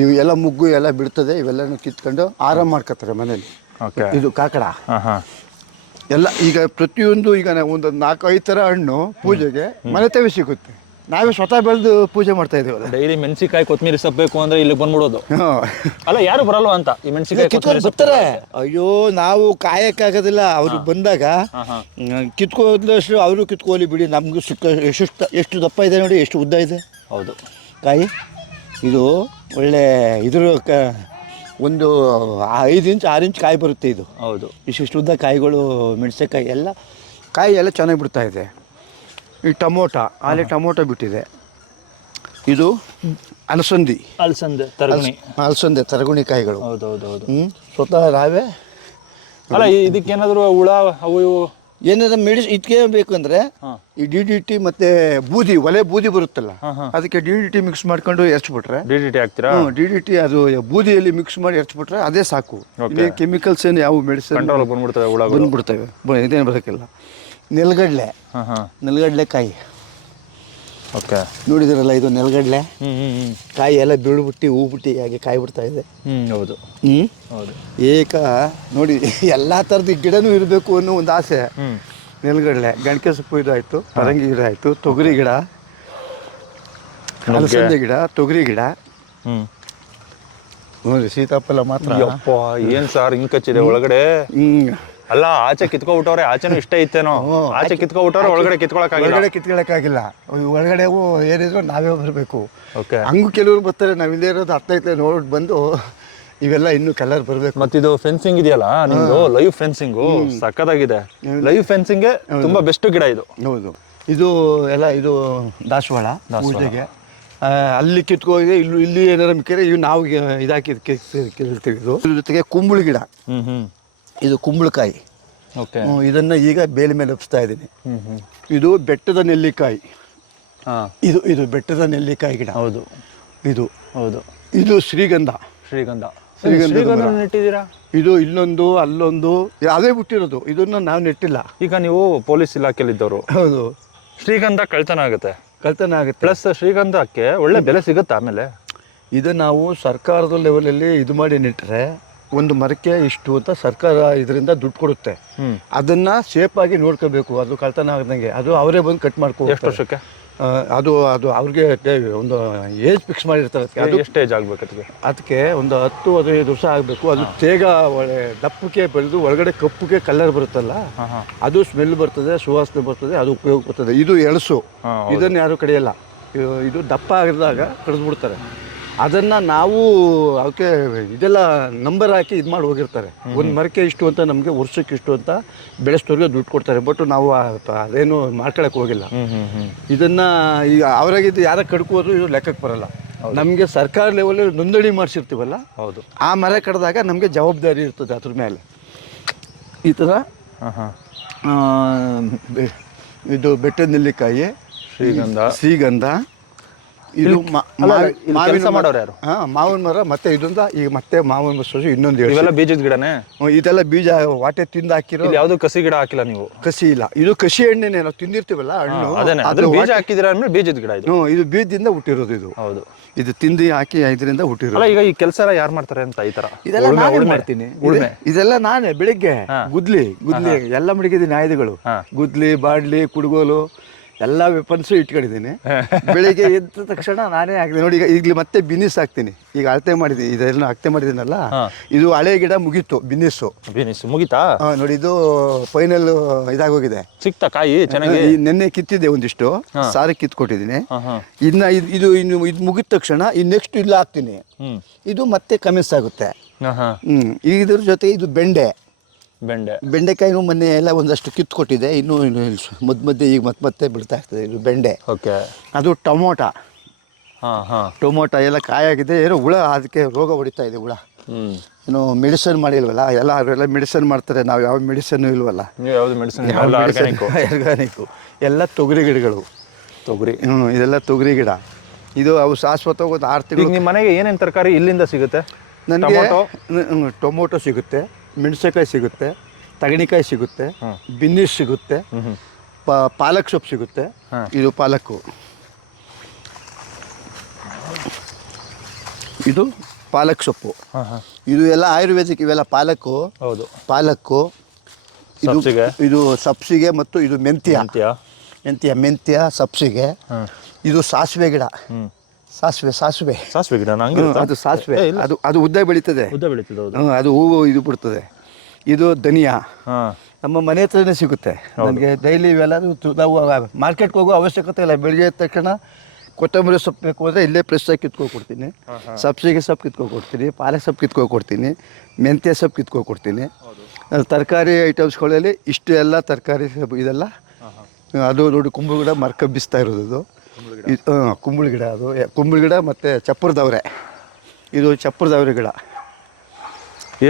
ಇವು ಎಲ್ಲ ಮುಗ್ಗು ಎಲ್ಲ ಬಿಡ್ತದೆ ಇವೆಲ್ಲನೂ ಕಿತ್ಕೊಂಡು ಆರಾಮ್ ಮಾಡ್ಕೋತಾರೆ ಮನೇಲಿ. ಓಕೆ ಇದು ಕಾಕಡ. ಎಲ್ಲ ಈಗ ಪ್ರತಿಯೊಂದು ಈಗ ನಾವು ಒಂದು ನಾಲ್ಕು ಐದು ಥರ ಹಣ್ಣು ಪೂಜೆಗೆ ಮನೆತವೇ ಸಿಗುತ್ತೆ. ನಾವೇ ಸ್ವತಃ ಬೆಳೆದು ಪೂಜೆ ಮಾಡ್ತಾ ಇದ್ದೇವಲ್ಲ. ಡೈಲಿ ಮೆಣಸಿಕಾಯಿ ಕೊತ್ತಂಬರಿ ಸೊಪ್ಪು ಬೇಕು ಅಂದ್ರೆ ಇಲ್ಲಿ ಬಂದ್ಬಿಡೋದು. ಅಲ್ಲ ಯಾರು ಬರಲ್ಲ ಅಂತ? ಈ ಮೆಣಸಿಕಾಯಿ ಕಿತ್ಕೊಂಡು ಬರ್ತಾರೆ. ಅಯ್ಯೋ ನಾವು ಕಾಯಕ್ಕಾಗೋದಿಲ್ಲ. ಅವ್ರು ಬಂದಾಗ ಕಿತ್ಕೊಂಡಷ್ಟು ಅವರು ಕಿತ್ಕೋಲಿ ಬಿಡಿ. ನಮಗೂ ಸಿಕ್ಕ ಎಷ್ಟು ಎಷ್ಟು ದಪ್ಪ ಇದೆ ನೋಡಿ ಎಷ್ಟು ಉದ್ದ ಇದೆ. ಹೌದು. ಕಾಯಿ ಇದು ಒಳ್ಳೆ ಇದ್ರ ಕ ಒಂದು ಐದು ಇಂಚ್ ಆರು ಇಂಚ್ ಕಾಯಿ ಬರುತ್ತೆ ಇದು. ಹೌದು. ಇಷ್ಟಿಷ್ಟು ಉದ್ದ ಕಾಯಿಗಳು ಮೆಣಸಿನಕಾಯಿ ಎಲ್ಲ ಕಾಯಿ ಎಲ್ಲ ಚೆನ್ನಾಗಿ ಬಿಡ್ತಾ ಇದೆ. ಈ ಟೊಮೊಟ ಅಲ್ಲಿ ಟೊಮೊಟೊ ಬಿಟ್ಟಿದೆ. ಇದು ಅಲಸಂದಿ. ಅಲಸಂದೆ ತರಗುಣಿ. ಅಲಸಂದೆ ತರಗುಣಿ ಕಾಯಿಗಳು. ಹೌದು ಹೌದು ಹೌದು ಹ್ಞೂ ಸ್ವತಃ ರಾವೆ ಅಲ್ಲ ಇದಕ್ಕೇನಾದ್ರು ಹುಳ ಅವು ಇವು ಏನಾದ್ರು ಮೆಡಿಸಿನ್ ಇದಕ್ಕೆ ಬೇಕಂದ್ರೆ. ಈ ಡಿ ಡಿ ಟಿ ಮತ್ತೆ ಬೂದಿ ಒಲೆ ಬೂದಿ ಬರುತ್ತಲ್ಲ. ಅದಕ್ಕೆ ಡಿ ಡಿ ಟಿ ಮಿಕ್ಸ್ ಮಾಡ್ಕೊಂಡು ಎರ್ಚ್ಬಿಟ್ರೆ. ಡಿ ಡಿ ಟಿ ಹಾಕ್ತೀರಾ? ಡಿ ಡಿ ಟಿ ಅದು ಬೂದಿಯಲ್ಲಿ ಮಿಕ್ಸ್ ಮಾಡಿ ಎರ್ಚ್ಬಿಟ್ರೆ ಅದೇ ಸಾಕು. ಕೆಮಿಕಲ್ಸ್ ಏನು ಯಾವ ಮೆಡಿಸಿನ್ ಬಂದ್ಬಿಡ್ತವೆ ಬಂದ್ಬಿಡ್ತವೆ. ಇದೇನು ಬರೋಕ್ಕಿಲ್ಲ ನೆಲಗಡಲೆ. ನೆಲಗಡಲೆ ಕಾಯಿ ಓಕೆ. ನೋಡಿದಿರಲ್ಲ ಇದು ನೆಲಗಡಲೆ? ಕಾಯಿ ಎಲ್ಲ ಬೀಳ್ಬಿಟ್ಟು ಹೂ ಬಿಟ್ಟು ಹಾಗೆ ಕಾಯಿ ಬಿಡ್ತಾ ಇದೆ. ಹೌದು. ಹ್ಞೂ ಹೌದು. ಏಕ ನೋಡಿ ಎಲ್ಲ ಥರದ ಗಿಡನೂ ಇರಬೇಕು ಅನ್ನೋ ಒಂದು ಆಸೆ. ನೆಲಗಡಲೆ ಗಣಕೆ ಸೊಪ್ಪು ಇದು ಆಯಿತು ಪರಂಗಿ ಗಿಡ ಆಯಿತು ತೊಗರಿ ಗಿಡ ಅಲಸಂದೆ ಗಿಡ ತೊಗರಿ ಗಿಡ. ಹ್ಮ್. ನೋಡಿ ಸೀತಾಫಲ ಮಾತ್ರ. ಯಪ್ಪ ಏನ್ ಸಾರ್ ಹಿಂಗೆ ಕಚ್ಚಿದೆ ಒಳಗಡೆ? ಹ್ಮ್. ಅಲ್ಲ ಆಚೆ ಕಿತ್ಕೊಬಿಟ್ಟವ್ರೆ ಆಚೆನೂ ಇಷ್ಟ ಇತ್ತೇನೋ. ಆಚೆ ಕಿತ್ಕೊಬಿಟ್ಟವ್ರೆ ಒಳಗಡೆ ಕಿತ್ಕೊಳಕ್ ಒಳಗಡೆ ಕಿತ್ಕೊಳಕ್ಕಾಗಿಲ್ಲ. ಒಳಗಡೆ ಏನಿದ್ರು ನಾವೇ ಬರಬೇಕು. ಓಕೆ. ಹಂಗೂ ಕೆಲವರು ಬರ್ತಾರೆ ನಾವು ಇಲ್ಲೇ ಇರೋದು ಐತೆ ನೋಡಿ ಬಂದು ಇವೆಲ್ಲ ಇನ್ನು ಕಲರ್ ಬರಬೇಕು. ಇದು ಫೆನ್ಸಿಂಗ್ ಇದೆಯಲ್ಲ ನಿಮ್ದು ಲೈವ್ ಫೆನ್ಸಿಂಗು ಸಕ್ಕತ್ತಾಗಿದೆ ಲೈವ್ ಫೆನ್ಸಿಂಗ್ ತುಂಬಾ ಬೆಸ್ಟ್ ಗಿಡ ಇದು. ಹೌದು. ಇದು ಎಲ್ಲ ಇದು ದಾಸವಾಳ ಪೂಜೆಗೆ. ಅಲ್ಲಿ ಕಿತ್ಕೋಗಿದೆ ಇಲ್ಲಿ ಇಲ್ಲಿ ಏನಾರ ಮಿಕ್ಕಿದ್ರೆ ಇವು ನಾವು ಇದಾಕಿ ಕೇಳ್ತೀವಿ ಇದು. ಇದ್ರ ಜೊತೆಗೆ ಕುಂಬಳ ಗಿಡ. ಹ್ಮ್ ಹ್ಮ್. ಇದು ಕುಂಬಳಕಾಯಿ. ಓಕೆ. ಇದನ್ನು ಈಗ ಬೇಲಿ ಮೇಲೆ ಒಪ್ಪಿಸ್ತಾ ಇದ್ದೀನಿ. ಇದು ಬೆಟ್ಟದ ನೆಲ್ಲಿಕಾಯಿ. ಹಾಂ. ಇದು ಇದು ಬೆಟ್ಟದ ನೆಲ್ಲಿಕಾಯಿ ಗಿಡ. ಹೌದು. ಇದು. ಹೌದು. ಇದು ಶ್ರೀಗಂಧ. ಶ್ರೀಗಂಧ. ಶ್ರೀಗಂಧ. ನೆಟ್ಟಿದ್ದೀರಾ? ಇದು ಇಲ್ಲೊಂದು ಅಲ್ಲೊಂದು ಅದೇ ಬಿಟ್ಟಿರೋದು ಇದನ್ನ ನಾವು ನೆಟ್ಟಿಲ್ಲ. ಈಗ ನೀವು ಪೊಲೀಸ್ ಇಲಾಖೆಯಲ್ಲಿದ್ದವರು. ಹೌದು. ಶ್ರೀಗಂಧ ಕಳ್ತನ ಆಗುತ್ತೆ. ಕಳ್ತನ ಆಗುತ್ತೆ. ಪ್ಲಸ್ ಶ್ರೀಗಂಧಕ್ಕೆ ಒಳ್ಳೆ ಬೆಲೆ ಸಿಗುತ್ತೆ ಆಮೇಲೆ? ಇದು ನಾವು ಸರ್ಕಾರದ ಲೆವೆಲಲ್ಲಿ ಇದು ಮಾಡಿ ನೆಟ್ಟರೆ ಒಂದು ಮರಕ್ಕೆ ಇಷ್ಟು ಅಂತ ಸರ್ಕಾರ ಇದರಿಂದ ದುಡ್ಡು ಕೊಡುತ್ತೆ. ಅದನ್ನ ಸೇಫ್ ಆಗಿ ನೋಡ್ಕೋಬೇಕು. ಅದು ಕಳ್ತನ ಆಗದಂಗೆ. ಅದು ಅವರೇ ಬಂದು ಕಟ್ ಮಾಡ್ಕೋ ಎಷ್ಟು ವರ್ಷಕ್ಕೆ? ಅದು ಅದು ಅವ್ರಿಗೆ ಒಂದು ಏಜ್ ಫಿಕ್ಸ್ ಮಾಡಿರ್ತಾರೆ ಅದಕ್ಕೆ. ಅದು ಎಷ್ಟು ಏಜ್ ಆಗಬೇಕು ಅದಕ್ಕೆ? ಅದಕ್ಕೆ ಒಂದು ಹತ್ತು ಹದಿನೈದು ವರ್ಷ ಆಗಬೇಕು. ಅದು ತೇಗ ಒಳ್ಳೆ ದಪ್ಪಕ್ಕೆ ಬೆಳೆದು ಒಳಗಡೆ ಕಪ್ಪುಗೆ ಕಲರ್ ಬರುತ್ತಲ್ಲ ಅದು ಸ್ಮೆಲ್ ಬರ್ತದೆ ಸುವಾಸನೆ ಬರ್ತದೆ ಅದು ಉಪಯೋಗ ಬರ್ತದೆ. ಇದು ಎಳಸು. ಇದನ್ನು ಯಾರು ಕಡಿಯಲ್ಲ. ಇದು- ಇದು ದಪ್ಪ ಆಗಿದಾಗ ಕಡಿದು ಬಿಡ್ತಾರೆ ಅದನ್ನು ನಾವು ಅವಕ್ಕೆ ಇದೆಲ್ಲ ನಂಬರ್ ಹಾಕಿ ಇದು ಮಾಡಿ ಹೋಗಿರ್ತಾರೆ. ಒಂದು ಮರಕ್ಕೆ ಇಷ್ಟು ಅಂತ ನಮಗೆ ವರ್ಷಕ್ಕೆ ಇಷ್ಟು ಅಂತ ಬೆಳೆಸ್ತವ್ರಿಗೆ ದುಡ್ಡು ಕೊಡ್ತಾರೆ. ಬಟ್ ನಾವು ಅದೇನು ಮಾಡ್ಕೊಳಕ್ಕೆ ಹೋಗಿಲ್ಲ. ಇದನ್ನ ಈಗ ಅವರಾಗಿದ್ದು ಯಾರ ಕಡ್ಕೋದ್ರು ಇದು ಲೆಕ್ಕಕ್ಕೆ ಬರಲ್ಲ. ನಮಗೆ ಸರ್ಕಾರ ಲೆವೆಲಲ್ಲಿ ನೋಂದಣಿ ಮಾಡಿಸಿರ್ತೀವಲ್ಲ ಹೌದು. ಆ ಮರ ಕಡ್ದಾಗ ನಮಗೆ ಜವಾಬ್ದಾರಿ ಇರ್ತದೆ ಅದ್ರ ಮೇಲೆ. ಈ ಥರ ಹಾಂ ಹಾಂ. ಇದು ಬೆಟ್ಟದ ನೆಲ್ಲಿಕಾಯಿ ಶ್ರೀಗಂಧ. ಶ್ರೀಗಂಧ ಇದು ಮಾವಿನ ಮಾಡೋರು ಯಾರು? ಹಾ ಮಾವಿನ ಮರ ಮತ್ತೆ ಇದೊಂದ ಈಗ ಮತ್ತೆ ಮಾವಿನ ಮರ ಸೊಸೆ ಇನ್ನೊಂದು ಇವೆಲ್ಲ ಬೀಜದ ಗಿಡನೇ? ಇದೆಲ್ಲ ಬೀಜ ವಾಟೆ ತಿಂದು ಹಾಕಿರೋ ಯಾವ್ದು ಕಸಿ ಗಿಡ ಹಾಕಿಲ್ಲ ನೀವು? ಕಸಿ ಇಲ್ಲ. ಇದು ಕಸಿ ಎಣ್ಣೆನೆ ನಾವು ತಿಂದಿರ್ತೀವಲ್ಲ ಹಣ್ಣು? ಅದೇನೆ ಅದ್ರ ಬೀಜ ಹಾಕಿದ್ರ ಅಂದ್ರೆ ಬೀಜದ ಗಿಡ ಇದು. ಇದು ಬೀಜದಿಂದ ಹುಟ್ಟಿರೋದು ಇದು. ಹೌದು. ಇದು ತಿಂದು ಹಾಕಿ ಇದರಿಂದ ಹುಟ್ಟಿರೋದು. ಈಗ ಈ ಕೆಲಸ ಯಾರು ಮಾಡ್ತಾರೆ ಅಂತ ಈ ತರ? ಇದೆಲ್ಲ ನಾನೇ ಮಾಡ್ತೀನಿ. ಇದೆಲ್ಲ ನಾನೇ ಬೆಳಿಗ್ಗೆ ಗುದ್ಲಿ ಗುದ್ಲಿ ಎಲ್ಲ ಮಡಗಿದ್ದೀನಿ ಆಯುಧಗಳು ಗುದ್ಲಿ ಬಾಡ್ಲಿ ಕುಡುಗೋಲು ಎಲ್ಲ ವೆಪನ್ಸು ಇಟ್ಕೊಂಡಿದ್ದೀನಿ. ಬೆಳಿಗ್ಗೆ ಎದ್ದ ತಕ್ಷಣ ನಾನೇ ಹಾಕಿದೆ ನೋಡಿ ಈಗ ಈಗಲೇ ಮತ್ತೆ ಬಿನಿಸ್ ಹಾಕ್ತೀನಿ. ಈಗ ಅಳತೆ ಮಾಡಿದ್ದೀನಿ ಇದೆಲ್ಲ ಅಳತೆ ಮಾಡಿದ್ದೀನಲ್ಲ ಇದು ಹಳೆ ಗಿಡ ಮುಗೀತು ಬಿನ್ನಿಸ್ಸು ಬಿನಿಸ್ ಮುಗಿತಾ? ನೋಡಿ ಇದು ಫೈನಲ್ ಇದಾಗೋಗಿದೆ ಸಿಕ್ತಾ ಕಾಯಿ ಚೆನ್ನಾಗಿ? ನಿನ್ನೆ ಕಿತ್ತಿದ್ದೆ ಒಂದಿಷ್ಟು ಸಾರಿ ಕಿತ್ಕೊಟ್ಟಿದ್ದೀನಿ. ಇನ್ನ ಇದು ಇದು ಇನ್ನು ಇದು ಮುಗಿದ ತಕ್ಷಣ ಈ ನೆಕ್ಸ್ಟ್ ಇಲ್ಲ ಹಾಕ್ತೀನಿ. ಇದು ಮತ್ತೆ ಕಮಿಸ್ ಆಗುತ್ತೆ. ಹ್ಮ್ ಇದ್ರ ಜೊತೆ ಇದು ಬೆಂಡೆ. ಬೆಂಡೆ. ಬೆಂಡೆಕಾಯಿನೂ ಮೊನ್ನೆ ಎಲ್ಲ ಒಂದಷ್ಟು ಕಿತ್ತು ಕೊಟ್ಟಿದೆ. ಇನ್ನೂ ಇನ್ನು ಮಧ್ಯ ಮಧ್ಯೆ ಈಗ ಮತ್ತೆ ಮತ್ತೆ ಬಿಡ್ತಾ ಇರ್ತದೆ ಇದು ಬೆಂಡೆ. ಓಕೆ. ಅದು ಟೊಮೊಟ. ಹಾ ಹಾ. ಟೊಮೊಟ ಎಲ್ಲ ಕಾಯಾಗಿದೆ. ಏನೋ ಹುಳ ಅದಕ್ಕೆ ರೋಗ ಹೊಡಿತಾ ಇದೆ ಹುಳ. ಏನು ಮೆಡಿಸನ್ ಮಾಡಿಲ್ವಲ್ಲ? ಎಲ್ಲ ಅವರೆಲ್ಲ ಮೆಡಿಸನ್ ಮಾಡ್ತಾರೆ. ನಾವು ಯಾವ ಮೆಡಿಸನ್ ಇಲ್ವಲ್ಲ? ನೀವು ಯಾವ್ದು ಮೆಡಿಸಿನ್ ಆರ್ಗಾನಿಕ್ಕು ಎಲ್ಲ ತೊಗರಿ ಗಿಡಗಳು. ತೊಗರಿ. ಹ್ಞೂ ಇದೆಲ್ಲ ತೊಗರಿ ಗಿಡ. ಇದು ಅವು ಶಾಶ್ವತ ಒಂದು ಆರು ತಿಂಗಳು ನಿಮ್ಮ ಮನೆಗೆ ಏನೇನು ತರಕಾರಿ ಇಲ್ಲಿಂದ ಸಿಗುತ್ತೆ? ನನಗೆ ಟೊಮೊಟೊ? ಟೊಮೊಟೊ ಸಿಗುತ್ತೆ. ಮೆಣಸಿನಕಾಯಿ ಸಿಗುತ್ತೆ ತಗಣಿಕಾಯಿ ಸಿಗುತ್ತೆ ಬಿನ್ನಿಸ್ ಸಿಗುತ್ತೆ ಪಾಲಕ್ ಸೊಪ್ಪು ಸಿಗುತ್ತೆ. ಇದು ಪಾಲಕ್ಕು. ಇದು ಪಾಲಕ್ ಸೊಪ್ಪು. ಇದು ಎಲ್ಲ ಆಯುರ್ವೇದಿಕ್ ಇವೆಲ್ಲ ಪಾಲಕ್ಕು. ಹೌದು. ಪಾಲಕ್ಕು. ಇದು ಸಬ್ಸಿಗೆ ಇದು ಸಬ್ಸಿಗೆ ಮತ್ತು ಇದು ಮೆಂತ್ಯ. ಮೆಂತ್ಯ. ಮೆಂತ್ಯ ಸಬ್ಸಿಗೆ ಇದು ಸಾಸಿವೆ ಗಿಡ. ಸಾಸಿವೆ ಸಾಸಿವೆ. ಸಾಸಿವೆ ಗಿಡ ಹ್ಮ್, ಅದು ಸಾಸಿವೆ. ಇಲ್ಲ. ಅದು ಅದು ಉದ್ದ ಬೆಳೀತದೆ. ಉದ್ದ ಬೆಳೀತದೆ ಹೌದು. ಹ್ಮ್, ಅದು ಹೂವು ಇದು ಬಿಡ್ತದೆ. ಇದು ಧನಿಯಾ. ಹಾ. ನಮ್ಮ ಮನೆ ಹತ್ರನೇ ಸಿಗುತ್ತೆ. ನಮಗೆ ಡೈಲಿ ಇವೆಲ್ಲ ನಾವು ಮಾರ್ಕೆಟ್ಗೆ ಹೋಗೋ ಅವಶ್ಯಕತೆ ಇಲ್ಲ. ಬೆಳಿಗ್ಗೆ ಎದ್ದ ತಕ್ಷಣ ಕೊತ್ತಂಬರಿ ಸೊಪ್ಪು ಬೇಕು ಅಂದರೆ ಇಲ್ಲೇ ಫ್ರೆಶ್ ಆಗಿ ಕಿತ್ಕೊ ಕೊಡ್ತೀನಿ. ಸಬ್ಸಿಗೆ ಸೊಪ್ಪು ಕಿತ್ಕೊ ಕೊಡ್ತೀನಿ. ಪಾಲಕ್ ಸೊಪ್ಪು ಕಿತ್ಕೊ ಕೊಡ್ತೀನಿ. ಮೆಂತ್ಯ ಸೊಪ್ಪು ಕಿತ್ಕೊ ಕೊಡ್ತೀನಿ. ತರಕಾರಿ ಐಟಮ್ಸ್ಗಳಲ್ಲಿ ಇಷ್ಟು ಎಲ್ಲ ತರಕಾರಿ ಸೊಪ್ಪು ಇದೆಲ್ಲ ಅದು ನೋಡಿ ಕುಂಬು ಗಿಡ ಮರ್ಕಬ್ಬಿಸ್ತಾ ಇರೋದು ಇದು ಇದು ಕುಂಬಳ ಗಿಡ ಅದು. ಕುಂಬಳ ಗಿಡ ಮತ್ತು ಚಪ್ಪರದವ್ರೆ ಇದು ಚಪ್ಪರದವ್ರೆ ಗಿಡ.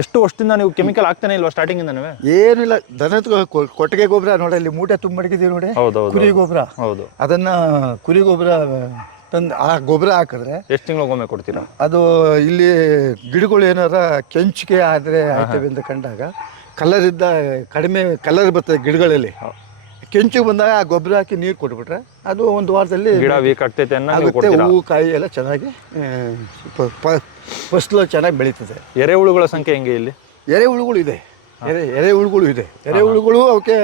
ಎಷ್ಟು ವರ್ಷದಿಂದ ನೀವು ಕೆಮಿಕಲ್ ಹಾಕ್ತಾನೆ ಇಲ್ವಾ ಸ್ಟಾರ್ಟಿಂಗ್ ಇಂದನೇ ಏನಿಲ್ಲ ದನದ ಕೊಟ್ಟಿಗೆ ಗೊಬ್ಬರ ನೋಡಿ ಇಲ್ಲಿ ಮೂಟೆ ತುಂಬ ನೋಡಿ. ಹೌದು ಹೌದು ಕುರಿ ಗೊಬ್ಬರ. ಹೌದು. ಅದನ್ನ ಕುರಿ ಗೊಬ್ಬರ ತಂದು ಆ ಗೊಬ್ಬರ ಹಾಕಿದ್ರೆ ಎಷ್ಟು ತಿಂಗಳಿಗೊಮ್ಮೆ ಕೊಡ್ತೀರಾ? ಅದು ಇಲ್ಲಿ ಗಿಡಗಳು ಏನಾರ ಕೆಂಚಿಗೆ ಆದರೆ ಆಯ್ತವೆ ಅಂತ ಕಂಡಾಗ ಕಲರ್ ಇದ್ದ ಕಡಿಮೆ ಕಲರ್ ಬರ್ತದೆ ಗಿಡಗಳಲ್ಲಿ. ಕೆಂಚಿಗೆ ಬಂದಾಗ ಆ ಗೊಬ್ಬರ ಹಾಕಿ ನೀರು ಕೊಟ್ಬಿಟ್ರೆ ಅದು ಒಂದು ವಾರದಲ್ಲಿ ಗಿಡ ವೀಕ್ ಆಗ್ತೈತೆ ಅನ್ನೋದು ಆಗುತ್ತೆ ಹೂವು ಕಾಯಿ ಎಲ್ಲ ಚೆನ್ನಾಗಿ ಫಸಲು ಚೆನ್ನಾಗಿ ಬೆಳೀತದೆ. ಎರೆಹುಳುಗಳ ಸಂಖ್ಯೆ ಹೆಂಗೆ ಇಲ್ಲಿ? ಎರೆಹುಳುಗಳು ಇದೆ. ಎರೆ ಎರೆಹುಳುಗಳು ಇದೆ. ಎರೆಹುಳುಗಳು ಅವಕ್ಕೆ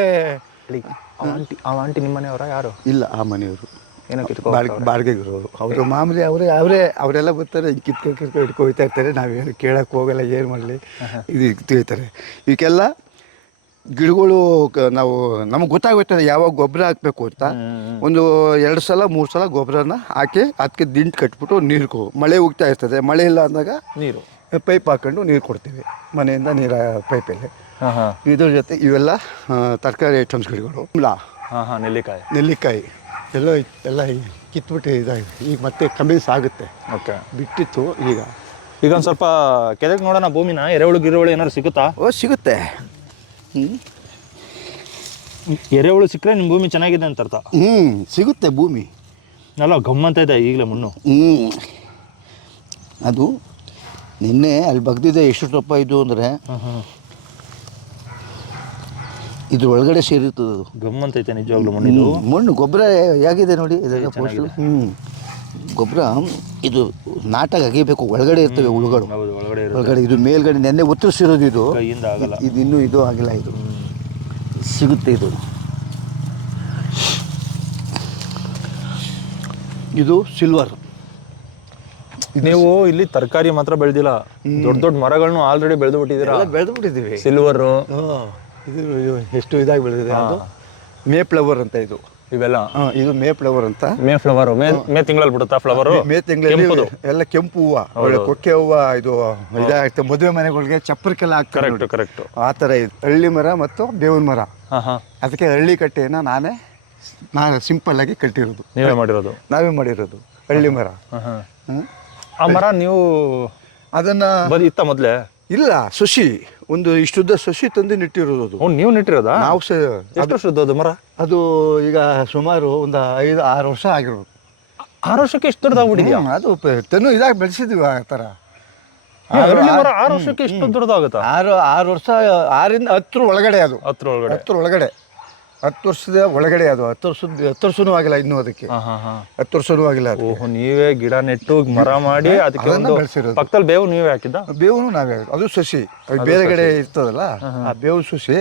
ಆಂಟಿ ಆ ಆಂಟಿ ನಿಮ್ಮ ಮನೆಯವರ ಯಾರು? ಇಲ್ಲ ಆ ಮನೆಯವರು. ಏನೋ ಕಿತ್ಕೊ ಬಾಡಿಗೆಗಿರೋರು ಅವರು ಮಾಮೂಲಿ ಅವರೇ ಅವರೇ ಅವರೆಲ್ಲ ಬರ್ತಾರೆ ಕಿತ್ಕೊ ಕಿತ್ಕೊ ಹಿಡ್ಕೊ ಹೋಗ್ತಾ ಇರ್ತಾರೆ. ನಾವೇನು ಕೇಳಕ್ಕೆ ಹೋಗಲ್ಲ ಏನು ಮಾಡಲಿ ಇದು ತಿಳಿತಾರೆ ಇದಕ್ಕೆಲ್ಲ ಗಿಡಗಳು ಕ- ನಾವು ನಮಗೆ ಗೊತ್ತಾಗುತ್ತೆ ಯಾವಾಗ ಗೊಬ್ಬರ ಹಾಕ್ಬೇಕು ಅಂತ ಒಂದು ಎರಡು ಸಲ ಮೂರು ಸಲ ಗೊಬ್ಬರನ ಹಾಕಿ ಅದಕ್ಕೆ ದಿಂಟು ಕಟ್ಬಿಟ್ಟು ನೀರು ಕೊ- ಮಳೆ ಹೋಗ್ತಾ ಇರ್ತದೆ. ಮಳೆ ಇಲ್ಲ ಅಂದಾಗ ನೀರು. ಪೈಪ್ ಹಾಕೊಂಡು ನೀರು ಕೊಡ್ತೀವಿ ಮನೆಯಿಂದ ನೀರ ಪೈಪಲ್ಲಿ. ಹಾಂ ಹಾಂ. ಇದ್ರ ಜೊತೆ ಇವೆಲ್ಲ ಆ, ತರಕಾರಿ ಐಟಮ್ಸ್ ಗಿಡಗಳು. ಕುಂಬಳ ಹಾಂ ಹಾಂ ನೆಲ್ಲಿಕಾಯಿ. ನೆಲ್ಲಿಕಾಯಿ. ಎಲ್ಲ ಇತ್- ಎಲ್ಲ ಈ ಕಿತ್ಬಿಟ್ಟು ಇದಾಗಿದೆ. ಈಗ ಮತ್ತೆ ಕಮ್ಮಿ ಆಗುತ್ತೆ. ಓಕೆ. ಬಿಟ್ಟಿತ್ತು ಈಗ. ಈಗ ಒಂದು ಸ್ವಲ್ಪ ಕೆಳಗೆ ನೋಡೋಣ ಭೂಮಿನ ಎರೆಹುಳು ಗಿರೆಹುಳು ಏನಾದ್ರು ಸಿಗುತ್ತಾ? ಓ ಸಿಗುತ್ತೆ. ಎರೆಹುಳು ಸಿಕ್ಕರೆ ನಿಮ್ಮ ಭೂಮಿ ಚೆನ್ನಾಗಿದೆ ಅಂತ ಅರ್ಥ ಹ್ಞೂ ಸಿಗುತ್ತೆ ಭೂಮಿ. ಅಲ್ಲ ಗಮ್ಮಂತ ಇದೆ ಈಗಲೇ ಮಣ್ಣು ಹ್ಞೂ ಅದು ನಿನ್ನೆ ಅಲ್ಲಿ ಬಗ್ದಿದೆ ಎಷ್ಟು ದಪ್ಪ ಇದು ಅಂದರೆ ಇದ್ರ ಒಳಗಡೆ ಸೇರಿರ್ತದೆ ಅದು ಗಮ್ಮಂತ ಐತೆ ನಿಜವಾಗ್ಲೂ ಮಣ್ಣು. ಮಣ್ಣು ಗೊಬ್ಬರ ಹೇಗಿದೆ ನೋಡಿ ಹ್ಞೂ ಗೊಬ್ಬರ ಇದು ನಾಟಾಗಿ ಅಗಿಬೇಕು ಒಳಗಡೆ ಇರ್ತವೆ ಹುಳುಗಳು. ಒಳಗಡೆ ಇದು ಮೇಲ್ಗಡೆ ನೆನ್ನೆ ಒತ್ತರಿಸಿರೋದು ಇದು. ಇದು ಇನ್ನೂ ಇದು ಆಗಿಲ್ಲ ಇದು. ಸಿಗುತ್ತೆ ಇದು. ಇದು ಸಿಲ್ವರ್. ನೀವು ಇಲ್ಲಿ ತರಕಾರಿ ಮಾತ್ರ ಬೆಳೆದಿಲ್ಲ. ದೊಡ್ಡ ದೊಡ್ಡ ಮರಗಳನ್ನು ಆಲ್ರೆಡಿ ಬೆಳೆದು ಬಿಟ್ಟಿದ್ದೀರಾ ಬೆಳೆದು ಬಿಟ್ಟಿದ್ದೀವಿ ಸಿಲ್ವರು ಇದು ಇದು ಎಷ್ಟು ಇದಾಗಿ ಬೆಳೆದಿದೆ ಅದು? ಮೇ ಫ್ಲವರ್ ಅಂತ ಇದು. ಇವೆಲ್ಲ. ಹಾ, ಇದು ಮೇ ಫ್ಲವರ್ ಅಂತ. ಮೇ ಫ್ಲವರ್ ಮೇ ಮೇ ತಿಂಗಳಲ್ಲಿ ಬಿಡುತ್ತಾ ಫ್ಲವರ್? ಮೇ ತಿಂಗಳಲ್ಲಿ ಎಲ್ಲ ಕೆಂಪು ಹೂವು ಒಳ್ಳೆ ಕೊಕ್ಕೆ ಹೂವು ಇದು ಇದಾಗುತ್ತೆ ಮದುವೆ ಮನೆಗಳಿಗೆ ಚಪ್ಪರಕ್ಕೆಲ್ಲ ಹಾಕ್ತಾರೆ ಕರೆಕ್ಟ್ ನೋಡಿ. ಕರೆಕ್ಟ್ ಆ ಥರ ಇದು. ಹಳ್ಳಿ ಮರ ಮತ್ತು ಬೇವಿನ ಮರ. ಹಾ ಹಾ. ಅದಕ್ಕೆ ಹಳ್ಳಿ ಕಟ್ಟೆಯನ್ನು ನಾನೇ ನಾನು ಸಿಂಪಲ್ ಆಗಿ ಕಟ್ಟಿರೋದು. ನೀವೇ ಮಾಡಿರೋದು? ನಾವೇ ಮಾಡಿರೋದು. ಹಳ್ಳಿ ಮರ. ಹಾ, ಹಾ. ಹ್ಮ್. ಆ ಮರ ನೀವು ಅದನ್ನ ಬರೀ ಇತ್ತ ಮೊದಲೇ? ಇಲ್ಲ ಸಸಿ ಒಂದು ಇಷ್ಟುದ್ದ ಸಸಿ ತಂದು ನೆಟ್ಟಿರೋದು ಅದು. ನೀವು ನೆಟ್ಟಿರೋದಾ? ನಾವು ಸ ಎಷ್ಟು ವರ್ಷದ್ದು ಅದು ಮರ? ಅದು ಈಗ ಸುಮಾರು ಒಂದು ಐದು ಆರು ವರ್ಷ ಆಗಿರೋದು. ಆರು ವರ್ಷಕ್ಕೆ ಎಷ್ಟು ದೊಡ್ಡದಾಗ್ಬಿಟ್ಟಿದ್ಯಾ ಅದು ತೆನ್ನು ತೆನು ಇದಾಗಿ ಬೆಳೆಸಿದ್ವಿ ಆ ಥರ ಅರಳಿ ಮರ ಆರು ವರ್ಷಕ್ಕೆ ಎಷ್ಟು ದೊಡ್ಡದಾಗುತ್ತೆ? ಆರು ಆರು ವರ್ಷ ಆರಿಂದ ಹತ್ತರ ಒಳಗಡೆ ಅದು. ಹತ್ರ ಒಳಗಡೆ. ಹತ್ತರ ಒಳಗಡೆ. ಹತ್ತು ವರ್ಷದ ಒಳಗಡೆ ಅದು ಹತ್ತು ವರ್ಷ ಹತ್ತು ವರ್ಷನೂ ಆಗಿಲ್ಲ ಇನ್ನು ಅದಕ್ಕೆ. ಹತ್ತು ವರ್ಷನೂ ಆಗಿಲ್ಲ ಅದು ಓಹೋ ನೀವೇ ಗಿಡ ನೆಟ್ಟು ಮರ ಮಾಡಿ ಅದಕ್ಕೆ ಒಂದು ಬೆಳ್ಸಿರೋದು. ಪಕ್ಕದಲ್ಲಿ ಬೇವು ನೀವೇ ಹಾಕಿದ್ದ? ಬೇವು ನಾವೇ ಅದು ಸಸಿ. ಅದು ಬೇರೆ ಕಡೆ ಇರ್ತದಲ್ಲ ಆ ಬೇವು ಸಸಿ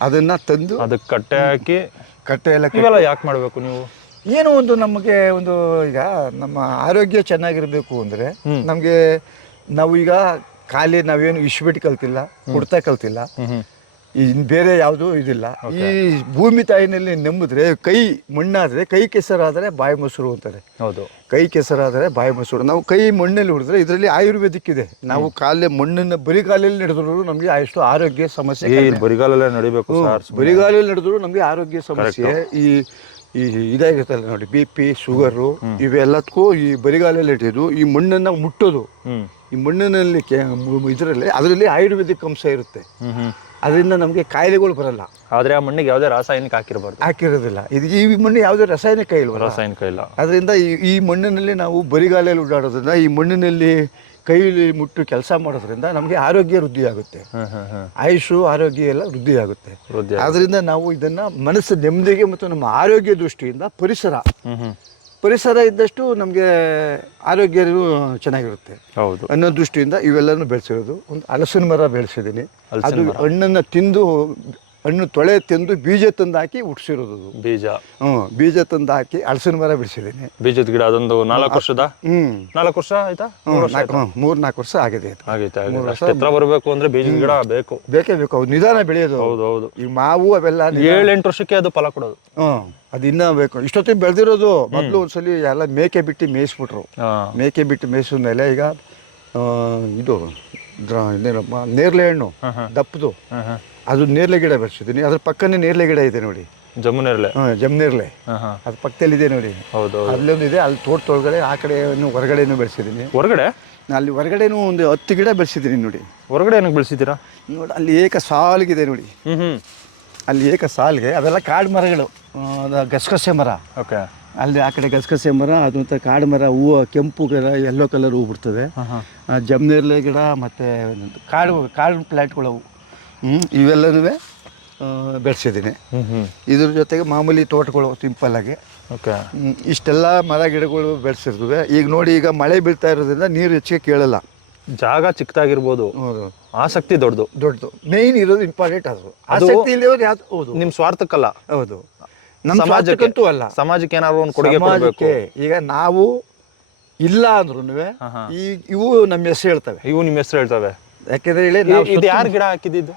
ಅದನ್ನ ತಂದು ಅದಕ್ಕೆ ಕಟ್ಟೆ ಹಾಕಿ ಕಟ್ಟೆ ಎಲ್ಲ ಕಟ್ಟಿ- ಇವೆಲ್ಲ ಯಾಕೆ ಮಾಡಬೇಕು ನೀವು? ಏನೋ ಒಂದು ನಮಗೆ ಒಂದು ಈಗ ನಮ್ಮ ಆರೋಗ್ಯ ಚೆನ್ನಾಗಿರಬೇಕು ಅಂದರೆ ನಮಗೆ ನಾವು ಈಗ ಖಾಲಿ ನಾವೇನು ಇಶ್ಬಿಟ್ಟು ಕಲ್ತಿಲ್ಲ ಕುಡ್ತಾ ಕಲ್ತಿಲ್ಲ. ಹ್ಮ್ ಹ್ಮ್. ಈ ಬೇರೆ ಯಾವುದೂ ಇದಿಲ್ಲ. ಈ ಭೂಮಿ ತಾಯಿನಲ್ಲಿ ನೆಮ್ಮಿದ್ರೆ ಕೈ ಮಣ್ಣಾದರೆ ಕೈ ಕೆಸರಾದರೆ ಬಾಯಿ ಮೊಸರು ಅಂತಾರೆ. ಹೌದು. ಕೈ ಕೆಸರಾದರೆ ಬಾಯಿ ಮೊಸರು. ನಾವು ಕೈ ಮಣ್ಣಲ್ಲಿ ಹೊಡೆದ್ರೆ ಇದರಲ್ಲಿ ಆಯುರ್ವೇದಿಕ್ ಇದೆ ನಾವು ಕಾಲೇ ಮಣ್ಣನ್ನು ಬರಿಗಾಲಲ್ಲಿ ನಡೆದ್ರು ನಮಗೆ ಅಷ್ಟು ಆರೋಗ್ಯ ಸಮಸ್ಯೆ ಬರಿಗಾಲಲ್ಲೇ ನಡಿಬೇಕು ಬರಿಗಾಲಲ್ಲಿ ನಡೆದ್ರು ನಮಗೆ ಆರೋಗ್ಯ ಸಮಸ್ಯೆ. ಈ ಈ ಇದಾಗಿರುತ್ತಲ್ಲ ನೋಡಿ ಬಿ ಪಿ ಶುಗರು ಇವೆಲ್ಲದಕ್ಕೂ ಈ ಬರಿಗಾಲಲ್ಲಿ ಇಟ್ಟಿದ್ದು ಈ ಮಣ್ಣನ್ನು ಮುಟ್ಟೋದು. ಈ ಮಣ್ಣಿನಲ್ಲಿ ಇದರಲ್ಲಿ ಅದರಲ್ಲಿ ಆಯುರ್ವೇದಿಕ್ ಅಂಶ ಇರುತ್ತೆ. ಅದರಿಂದ ನಮಗೆ ಕಾಯಿಲೆಗಳು ಬರಲ್ಲ. ಆದರೆ ಆ ಮಣ್ಣಿಗೆ ಯಾವುದೇ ರಾಸಾಯನಿಕ ಹಾಕಿರಬಾರ್ದು. ಹಾಕಿರೋದಿಲ್ಲ. ಇದು ಈ ಮಣ್ಣು ಯಾವುದೇ ರಾಸಾಯನಿಕ ಇಲ್ಲ. ರಾಸಾಯನಿಕ ಇಲ್ಲ. ಅದರಿಂದ ಈ ಈ ಮಣ್ಣಿನಲ್ಲಿ ನಾವು ಬರಿಗಾಲೆಯಲ್ಲಿ ಓಡಾಡೋದ್ರಿಂದ ಈ ಮಣ್ಣಿನಲ್ಲಿ ಕೈಲಿ ಮುಟ್ಟು ಕೆಲಸ ಮಾಡೋದ್ರಿಂದ ನಮಗೆ ಆರೋಗ್ಯ ವೃದ್ಧಿ ಆಗುತ್ತೆ ಆಯುಷು ಆರೋಗ್ಯ ಎಲ್ಲ ವೃದ್ಧಿ ಆಗುತ್ತೆ ವೃದ್ಧಿ ಆದ್ದರಿಂದ ನಾವು ಇದನ್ನ ಮನಸ್ಸು ನೆಮ್ಮದಿಗೆ ಮತ್ತು ನಮ್ಮ ಆರೋಗ್ಯ ದೃಷ್ಟಿಯಿಂದ ಪರಿಸರ ಪರಿಸರ ಇದ್ದಷ್ಟು ನಮಗೆ ಆರೋಗ್ಯನೂ ಚೆನ್ನಾಗಿರುತ್ತೆ. ಹೌದು. ಅನ್ನೋ ದೃಷ್ಟಿಯಿಂದ ಇವೆಲ್ಲನೂ ಬೆಳೆಸಿರೋದು. ಒಂದು ಹಲಸಿನ ಮರ ಬೆಳೆಸಿದ್ದೀನಿ. ಅದು ಹಣ್ಣನ್ನು ತಿಂದು ಹಣ್ಣು ತೊಳೆ ತಿಂದು ಬೀಜ ತಂದು ಹಾಕಿ ಹುಟ್ಟಿಸಿರೋದು ಬೀಜ. ಹ್ಞೂ ಬೀಜ ತಂದು ಹಾಕಿ ಹಲಸಿನ ಮರ ಬಿಡಿಸಿದ್ದೀನಿ. ಬೀಜದ ಗಿಡ ಅದೊಂದು ನಾಲ್ಕು ವರ್ಷದ? ಹ್ಞೂ ನಾಲ್ಕು ವರ್ಷ ಆಯ್ತಾ? ಮೂರು ನಾಲ್ಕು ವರ್ಷ ಆಗಿದೆ ಆಗೈತೆ ಎತ್ತರ ಬರಬೇಕು ಅಂದ್ರೆ ಬೀಜದ ಗಿಡ ಬೇಕು. ಬೇಕೇ ಬೇಕು ಅದು ನಿಧಾನ ಬೆಳೆಯೋದು. ಹೌದು ಹೌದು. ಈ ಮಾವು ಅವೆಲ್ಲ ಏಳೆಂಟು ವರ್ಷಕ್ಕೆ ಅದು ಫಲ ಕೊಡೋದು. ಹ್ಞೂ ಅದು ಇನ್ನೂ ಬೇಕು. ಇಷ್ಟೊತ್ತಿಗೆ ಬೆಳೆದಿರೋದು ಮೊದಲು ಒಂದ್ಸಲಿ ಎಲ್ಲ ಮೇಕೆ ಬಿಟ್ಟು ಮೇಯಿಸ್ಬಿಟ್ರು. ಮೇಕೆ ಬಿಟ್ಟು ಮೇಯಿಸಿದ ಮೇಲೆ ಈಗ ಇದು ನೇರಳೆ ಹಣ್ಣು ದಪ್ಪದು. ಅದು ನೇರಳೆ ಗಿಡ ಬೆಳೆಸಿದ್ದೀನಿ ಅದ್ರ ಪಕ್ಕನೇ ನೇರಳೆ ಗಿಡ ಇದೆ ನೋಡಿ. ಜಮ್ಮು ಹಾಂ ಜಮ್ನೇರಳೆ ನೇರಳೆ. ಅದು ಪಕ್ಕದಲ್ಲಿದೆ ನೋಡಿ. ಹೌದು ಅಲ್ಲೊಂದು ಇದೆ ಅಲ್ಲಿ ತೋಟದೊಳಗಡೆ ಆ ಕಡೆ ಹೊರಗಡೆನೂ ಬೆಳೆಸಿದ್ದೀನಿ. ಹೊರಗಡೆ? ಅಲ್ಲಿ ಹೊರಗಡೆನೂ ಒಂದು ಹತ್ತು ಗಿಡ ಬೆಳೆಸಿದ್ದೀನಿ ನೋಡಿ. ಹೊರಗಡೆ ಏನಕ್ಕೆ ಬೆಳೆಸಿದ್ದೀರಾ? ನೋಡಿ ಅಲ್ಲಿ ಏಕ ಸಾಲಿಗಿದೆ ನೋಡಿ. ಹ್ಮ್ ಅಲ್ಲಿ ಏಕ ಸಾಲಿಗೆ ಅದೆಲ್ಲ ಕಾಡು ಮರಗಳು. ಗಸಗಸೆ ಮರ. ಓಕೆ. ಅಲ್ಲಿ ಆ ಕಡೆ ಗಸಗಸೆ ಮರ ಅದು ಮತ್ತು ಕಾಡು ಮರ ಹೂವು ಕೆಂಪು ಕಲರ್ ಯೆಲ್ಲೋ ಕಲರ್ ಹೂ ಬಿಡ್ತದೆ. ಜಮ್ನೇರ್ಲೆ ಗಿಡ ಮತ್ತು ಕಾಡು ಕಾಡು ಹ್ಞೂ ಇವೆಲ್ಲನೂ ಬೆಳೆಸಿದ್ದೀನಿ. ಇದ್ರ ಜೊತೆಗೆ ಮಾಮೂಲಿ ತೋಟಗಳು ಸಿಂಪಲ್ಲಾಗಿ ಓಕೆ. ಇಷ್ಟೆಲ್ಲ ಮರ ಗಿಡಗಳು ಬೆಳೆಸಿರ್ತವೆ. ಈಗ ನೋಡಿ ಈಗ ಮಳೆ ಬೀಳ್ತಾ ಇರೋದ್ರಿಂದ ನೀರು ಹೆಚ್ಚಿಗೆ ಕೇಳಲ್ಲ. ಜಾಗ ಚಿಕ್ಕದಾಗಿರ್ಬೋದು. ಹೌದು. ಆಸಕ್ತಿ ದೊಡ್ಡದು. ದೊಡ್ಡದು. ಮೇಯ್ನ್ ಇರೋದು ಇಂಪಾರ್ಟೆಂಟ್ ಅದು. ಆಸಕ್ತಿ ಇಲ್ಲದವ್ರು ಯಾವ್ದು? ಹೌದು. ನಿಮ್ಮ ಸ್ವಾರ್ಥಕ್ಕಲ್ಲ. ಹೌದು. ನಮ್ಮ ಸಮಾಜಕ್ಕೆ ಸಮಾಜಕ್ಕಂತೂ ಅಲ್ಲ. ಸಮಾಜಕ್ಕೆ ಏನಾದ್ರು ಒಂದು ಕೊಡುಗೆ ಕೊಡಬೇಕು. ಈಗ ನಾವು ಇಲ್ಲ ಅಂದ್ರೂ. ಈ ಇವು ನಮ್ಮ ಹೆಸರು ಹೇಳ್ತವೆ. ಇವು ನಿಮ್ಮ ಹೆಸರು ಹೇಳ್ತವೆ. ಯಾಕೆಂದ್ರೆ ಹೇಳಿ ನಾವು ಇದು ಯಾರು ಗಿಡ ಹಾಕಿದ್ದು?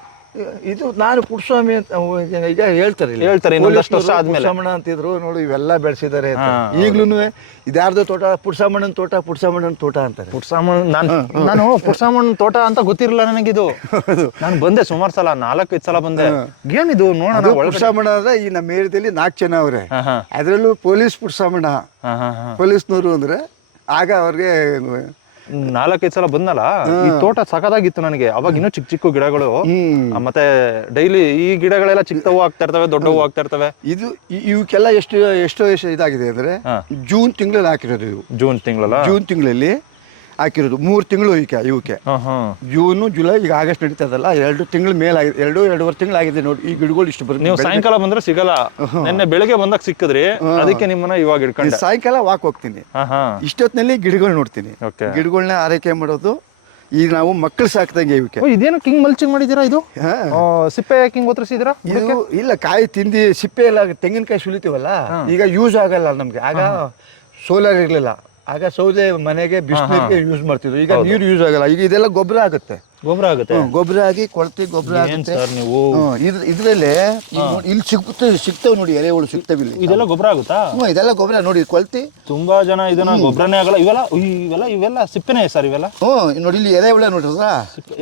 ಇದು ನಾನು ಪುರುಸ್ವಾಮಿ ಅಂತ ಈಗ ಹೇಳ್ತಾರೆ ಇಲ್ಲಿ. ಹೇಳ್ತಾರೆ, ಇನ್ನೊಂದಷ್ಟು ವರ್ಷ ಆದ್ಮೇಲೆ. ಅಂತಿದ್ರು ನೋಡು ಇವೆಲ್ಲ ಬೆಳೆಸಿದ್ದಾರೆ ಈಗ್ಲೂ ಇದ್ಯಾರ್ದು ತೋಟ? ಪುರುಷಾಮಣ್ಣನ ತೋಟ ಪುರುಷಾಮಣ್ಣನ ತೋಟ ಅಂತಾರೆ. ಪುಟ್ಸಾಮಣ್ ನಾನು ನಾನು ಪುಟ್ಸಾಮಣ್ ತೋಟ ಅಂತ ಗೊತ್ತಿರಲಿಲ್ಲ ಇದು ನಾನು ಬಂದೆ ಸುಮಾರು ಸಲ ನಾಲ್ಕೈದು ಸಲ ಬಂದೆ. ಏನಿದು ನೋಡೋಣ ಅದು ಒಳಗಡೆ. ಅಂದ್ರೆ ಈ ನಮ್ಮ ಏರಿಯಾದಲ್ಲಿ ನಾಲ್ಕು ಜನ ಅವರೇ. ಅದ್ರಲ್ಲೂ ಹಾ. ಅದರಲ್ಲೂ ಪೊಲೀಸ್ ಪುರುಷಾಮಣ್ಣ ಹಾ ಹಾ ಹಾ. ಪೊಲೀಸ್ನವರು ಅಂದ್ರೆ ಆಗ ಅವ್ರಿಗೆ ನಾಲ್ಕೈದು ಸಲ ಬಂದಲ್ಲ ಈ ತೋಟ ಸಖತ್ತಾಗಿತ್ತು ನನಗೆ. ಅವಾಗ ಇನ್ನೂ ಚಿಕ್ಕ ಚಿಕ್ಕ ಗಿಡಗಳು. ಮತ್ತೆ ಡೈಲಿ ಈ ಗಿಡಗಳೆಲ್ಲ ಚಿಕ್ಕವು ಆಗ್ತಾ ಇರ್ತವೆ ದೊಡ್ಡ ಹೂ ಆಗ್ತಾ ಇರ್ತವೆ. ಇದು ಇ- ಇವಕ್ಕೆಲ್ಲ ಎಷ್ಟು ಎಷ್ಟು ಎಷ್ಟು ಇದಾಗಿದೆ ಅಂದ್ರೆ ಜೂನ್ ತಿಂಗಳಲ್ಲಿ ಹಾಕಿರೋದು ಇವು ಜೂನ್ ತಿಂಗಳಲ್ಲ? ಜೂನ್ ತಿಂಗಳಲ್ಲಿ ಹಾಕಿರೋದು. ಮೂರು ತಿಂಗಳು ಇವಕ್ಕೆ ಇವಕ್ಕೆ ಜೂನು ಜುಲೈ ಈಗ ಆಗಸ್ಟ್ ನಡೀತದಲ್ಲ ಎರಡು ತಿಂಗಳು ಮೇಲಾಗಿದೆ ಎರಡು ಎರಡೂವರೆ ತಿಂಗಳಾಗಿದೆ ನೋಡಿ ಈ ಗಿಡಗಳು ಇಷ್ಟು ನೀವು ಬರುತ್ತೆ ಸಾಯಂಕಾಲ ಬಂದ್ರೆ ಸಿಗಲ್ಲ. ನಿನ್ನೆ ಬೆಳಗ್ಗೆ ಬಂದಾಗ ಸಿಕ್ಕಿದ್ರಿ ಅದಕ್ಕೆ ನಿಮ್ಮನ್ನ ಇವಾಗ ಇಟ್ಕೊಂಡೆ ಸಾಯಂಕಾಲ ವಾಕ್ ಹೋಗ್ತೀನಿ. ಇಷ್ಟೊತ್ತಿನಲ್ಲಿ ಗಿಡಗಳು ನೋಡ್ತೀನಿ. ಗಿಡಗಳನ್ನ ಆರೈಕೆ ಮಾಡೋದು ಈಗ ನಾವು ಮಕ್ಕಳು ಸಾಕ್ದಂಗೆ ಇವಕ್ಕೆ ಇದೇನು ಕಿಂಗ್ ಮಲ್ಚಿಂಗ್ ಮಾಡಿದೀರಾ ಇದು? ಸಿಪ್ಪೆ ಕಿಂಗ್ ಒತ್ತರಿಸಿದ್ದೀರಾ ಇದು ಇಲ್ಲ ಕಾಯಿ ತಿಂದು ಸಿಪ್ಪೆ ಎಲ್ಲ ತೆಂಗಿನಕಾಯಿ ಸುಲಿತೀವಲ್ಲ ಈಗ ಯೂಸ್ ಆಗಲ್ಲ ನಮ್ಗೆ. ಆಗ ಸೋಲಾರ್ ಇರಲಿಲ್ಲ. ಆಗ ಸೌದೆ ಮನೆಗೆ ಬಿಸಿಲಿಗೆ ಯೂಸ್ ಮಾಡ್ತಿದ್ರು. ಈಗ ನೀರು ಯೂಸ್ ಆಗಲ್ಲ. ಈಗ ಇದೆಲ್ಲ ಗೊಬ್ಬರ ಆಗುತ್ತೆ. ಗೊಬ್ಬರ ಆಗುತ್ತೆ. ಗೊಬ್ಬರ ಆಗಿ ಕೊಳತಿ ಗೊಬ್ಬರ ಆಗುತ್ತೆ. ನೀವು? ಇದ್ರಲ್ಲೇ ಇಲ್ಲಿ ಸಿಗುತ್ತೆ ಸಿಗ್ತವೆ ನೋಡಿ ಎಲೆಗಳು ಸಿಗ್ತವೆ ಇಲ್ಲಿ. ಇದೆಲ್ಲ ಗೊಬ್ಬರ ಆಗುತ್ತಾ? ಇದೆಲ್ಲ ಗೊಬ್ಬರ ನೋಡಿ ಕೊಳ್ತಿ. ತುಂಬಾ ಜನ ಇದನ್ನ ಗೊಬ್ಬರನೇ ಆಗಲ್ಲ. ಇವೆಲ್ಲ ಇವೆಲ್ಲ ಇವೆಲ್ಲ ಸಿಪ್ಪೆನೇ ಸರ್ ಇವೆಲ್ಲ? ಹ್ಞೂ ನೋಡಿ ಇಲ್ಲಿ ಎರೆಹುಳ ನೋಡಿದ್ರ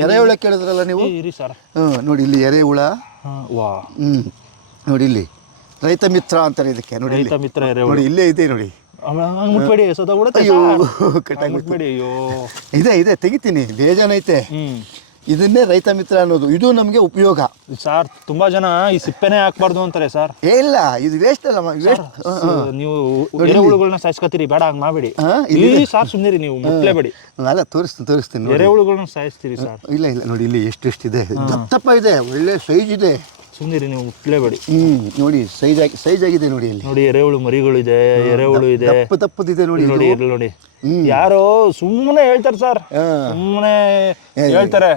ಎರೆಹುಳ ಕೇಳಿದ್ರಲ್ಲ ನೀವು? ಇರಿ ಸರ್. ಹ್ಮ್ ನೋಡಿ ಇಲ್ಲಿ ಎರೆಹುಳ ವಾ. ಹ್ಞೂ ನೋಡಿ ಇಲ್ಲಿ. ರೈತ ಮಿತ್ರ ಅಂತಾರೆ ಇದಕ್ಕೆ ನೋಡಿ ಇಲ್ಲಿ. ರೈತ ಮಿತ್ರ. ನೋಡಿ ಇಲ್ಲೇ ಇದೆ ನೋಡಿ. ಹಂಗ್ ಮುಟ್ಬೇಡಿ ಸೋದ ಕೂಡ ಅಯ್ಯೋ. ಕಟ್ಟಾಗಿ ಮುಟ್ಬೇಡಿ ಅಯ್ಯೋ. ಇದೆ ಇದೆ ತೆಗಿತೀನಿ ಬೇಜಾನೈತೆ ಹ್ಮ್. ಇದನ್ನೇ ರೈತ ಮಿತ್ರ ಅನ್ನೋದು ಇದು ನಮಗೆ ಉಪಯೋಗ. ಸರ್ ತುಂಬಾ ಜನ ಈ ಸಿಪ್ಪೆನೇ ಹಾಕ್ಬಾರ್ದು ಅಂತಾರೆ ಸರ್. ಏ ಇಲ್ಲ ಇದು ವೇಸ್ಟ್ ಅಲ್ಲ ವೇಸ್ಟ್ ನೀವು ಎರೆಹುಳುಗಳನ್ನ ಸಾಯಿಸ್ಕೊತೀರಿ ಬೇಡ ಹಂಗ್ ಮಾಡಬೇಡಿ. ಇಲ್ಲಿ ಸಾರ್ ಸುಮ್ನಿರಿ ನೀವು ಮುಟ್ಲೇಬೇಡಿ ಅಲ್ಲ ತೋರಿಸ್ತೀನಿ ತೋರಿಸ್ತೀನಿ ಎರೆ ಎರೆಹುಳುಗಳನ್ನ ಸಾಯಿಸ್ತೀರಿ ಸರ್. ಇಲ್ಲ ಇಲ್ಲ ನೋಡಿ ಇಲ್ಲಿ ಎಷ್ಟೆಷ್ಟಿದೆ ದಪ್ಪ ಇದೆ ಒಳ್ಳೆ ಸೈಜ್ ಇದೆ. ಸುಮ್ನಿರಿ ನೀವು ಮುಟ್ಲೇಬೇಡಿ ಹ್ಮ್ ನೋಡಿ ಸೈಜ್ ಆಗಿ ಸೈಜ್ ಆಗಿದೆ ನೋಡಿ ಇಲ್ಲಿ ನೋಡಿ ಎರೆಹುಳು ಮರಿಗಳು ಇದೆ ಎರೆಹುಳು ಇದೆ. ತಪ್ಪು ತಪ್ಪದಿದೆ ನೋಡಿ ನೋಡಿ ಇಲ್ಲಿ ನೋಡಿ. ಯಾರೋ ಸುಮ್ಮನೆ ಹೇಳ್ತಾರೆ ಸರ್. ಸುಮ್ಮನೆ ಹೇಳ್ತಾರೆ.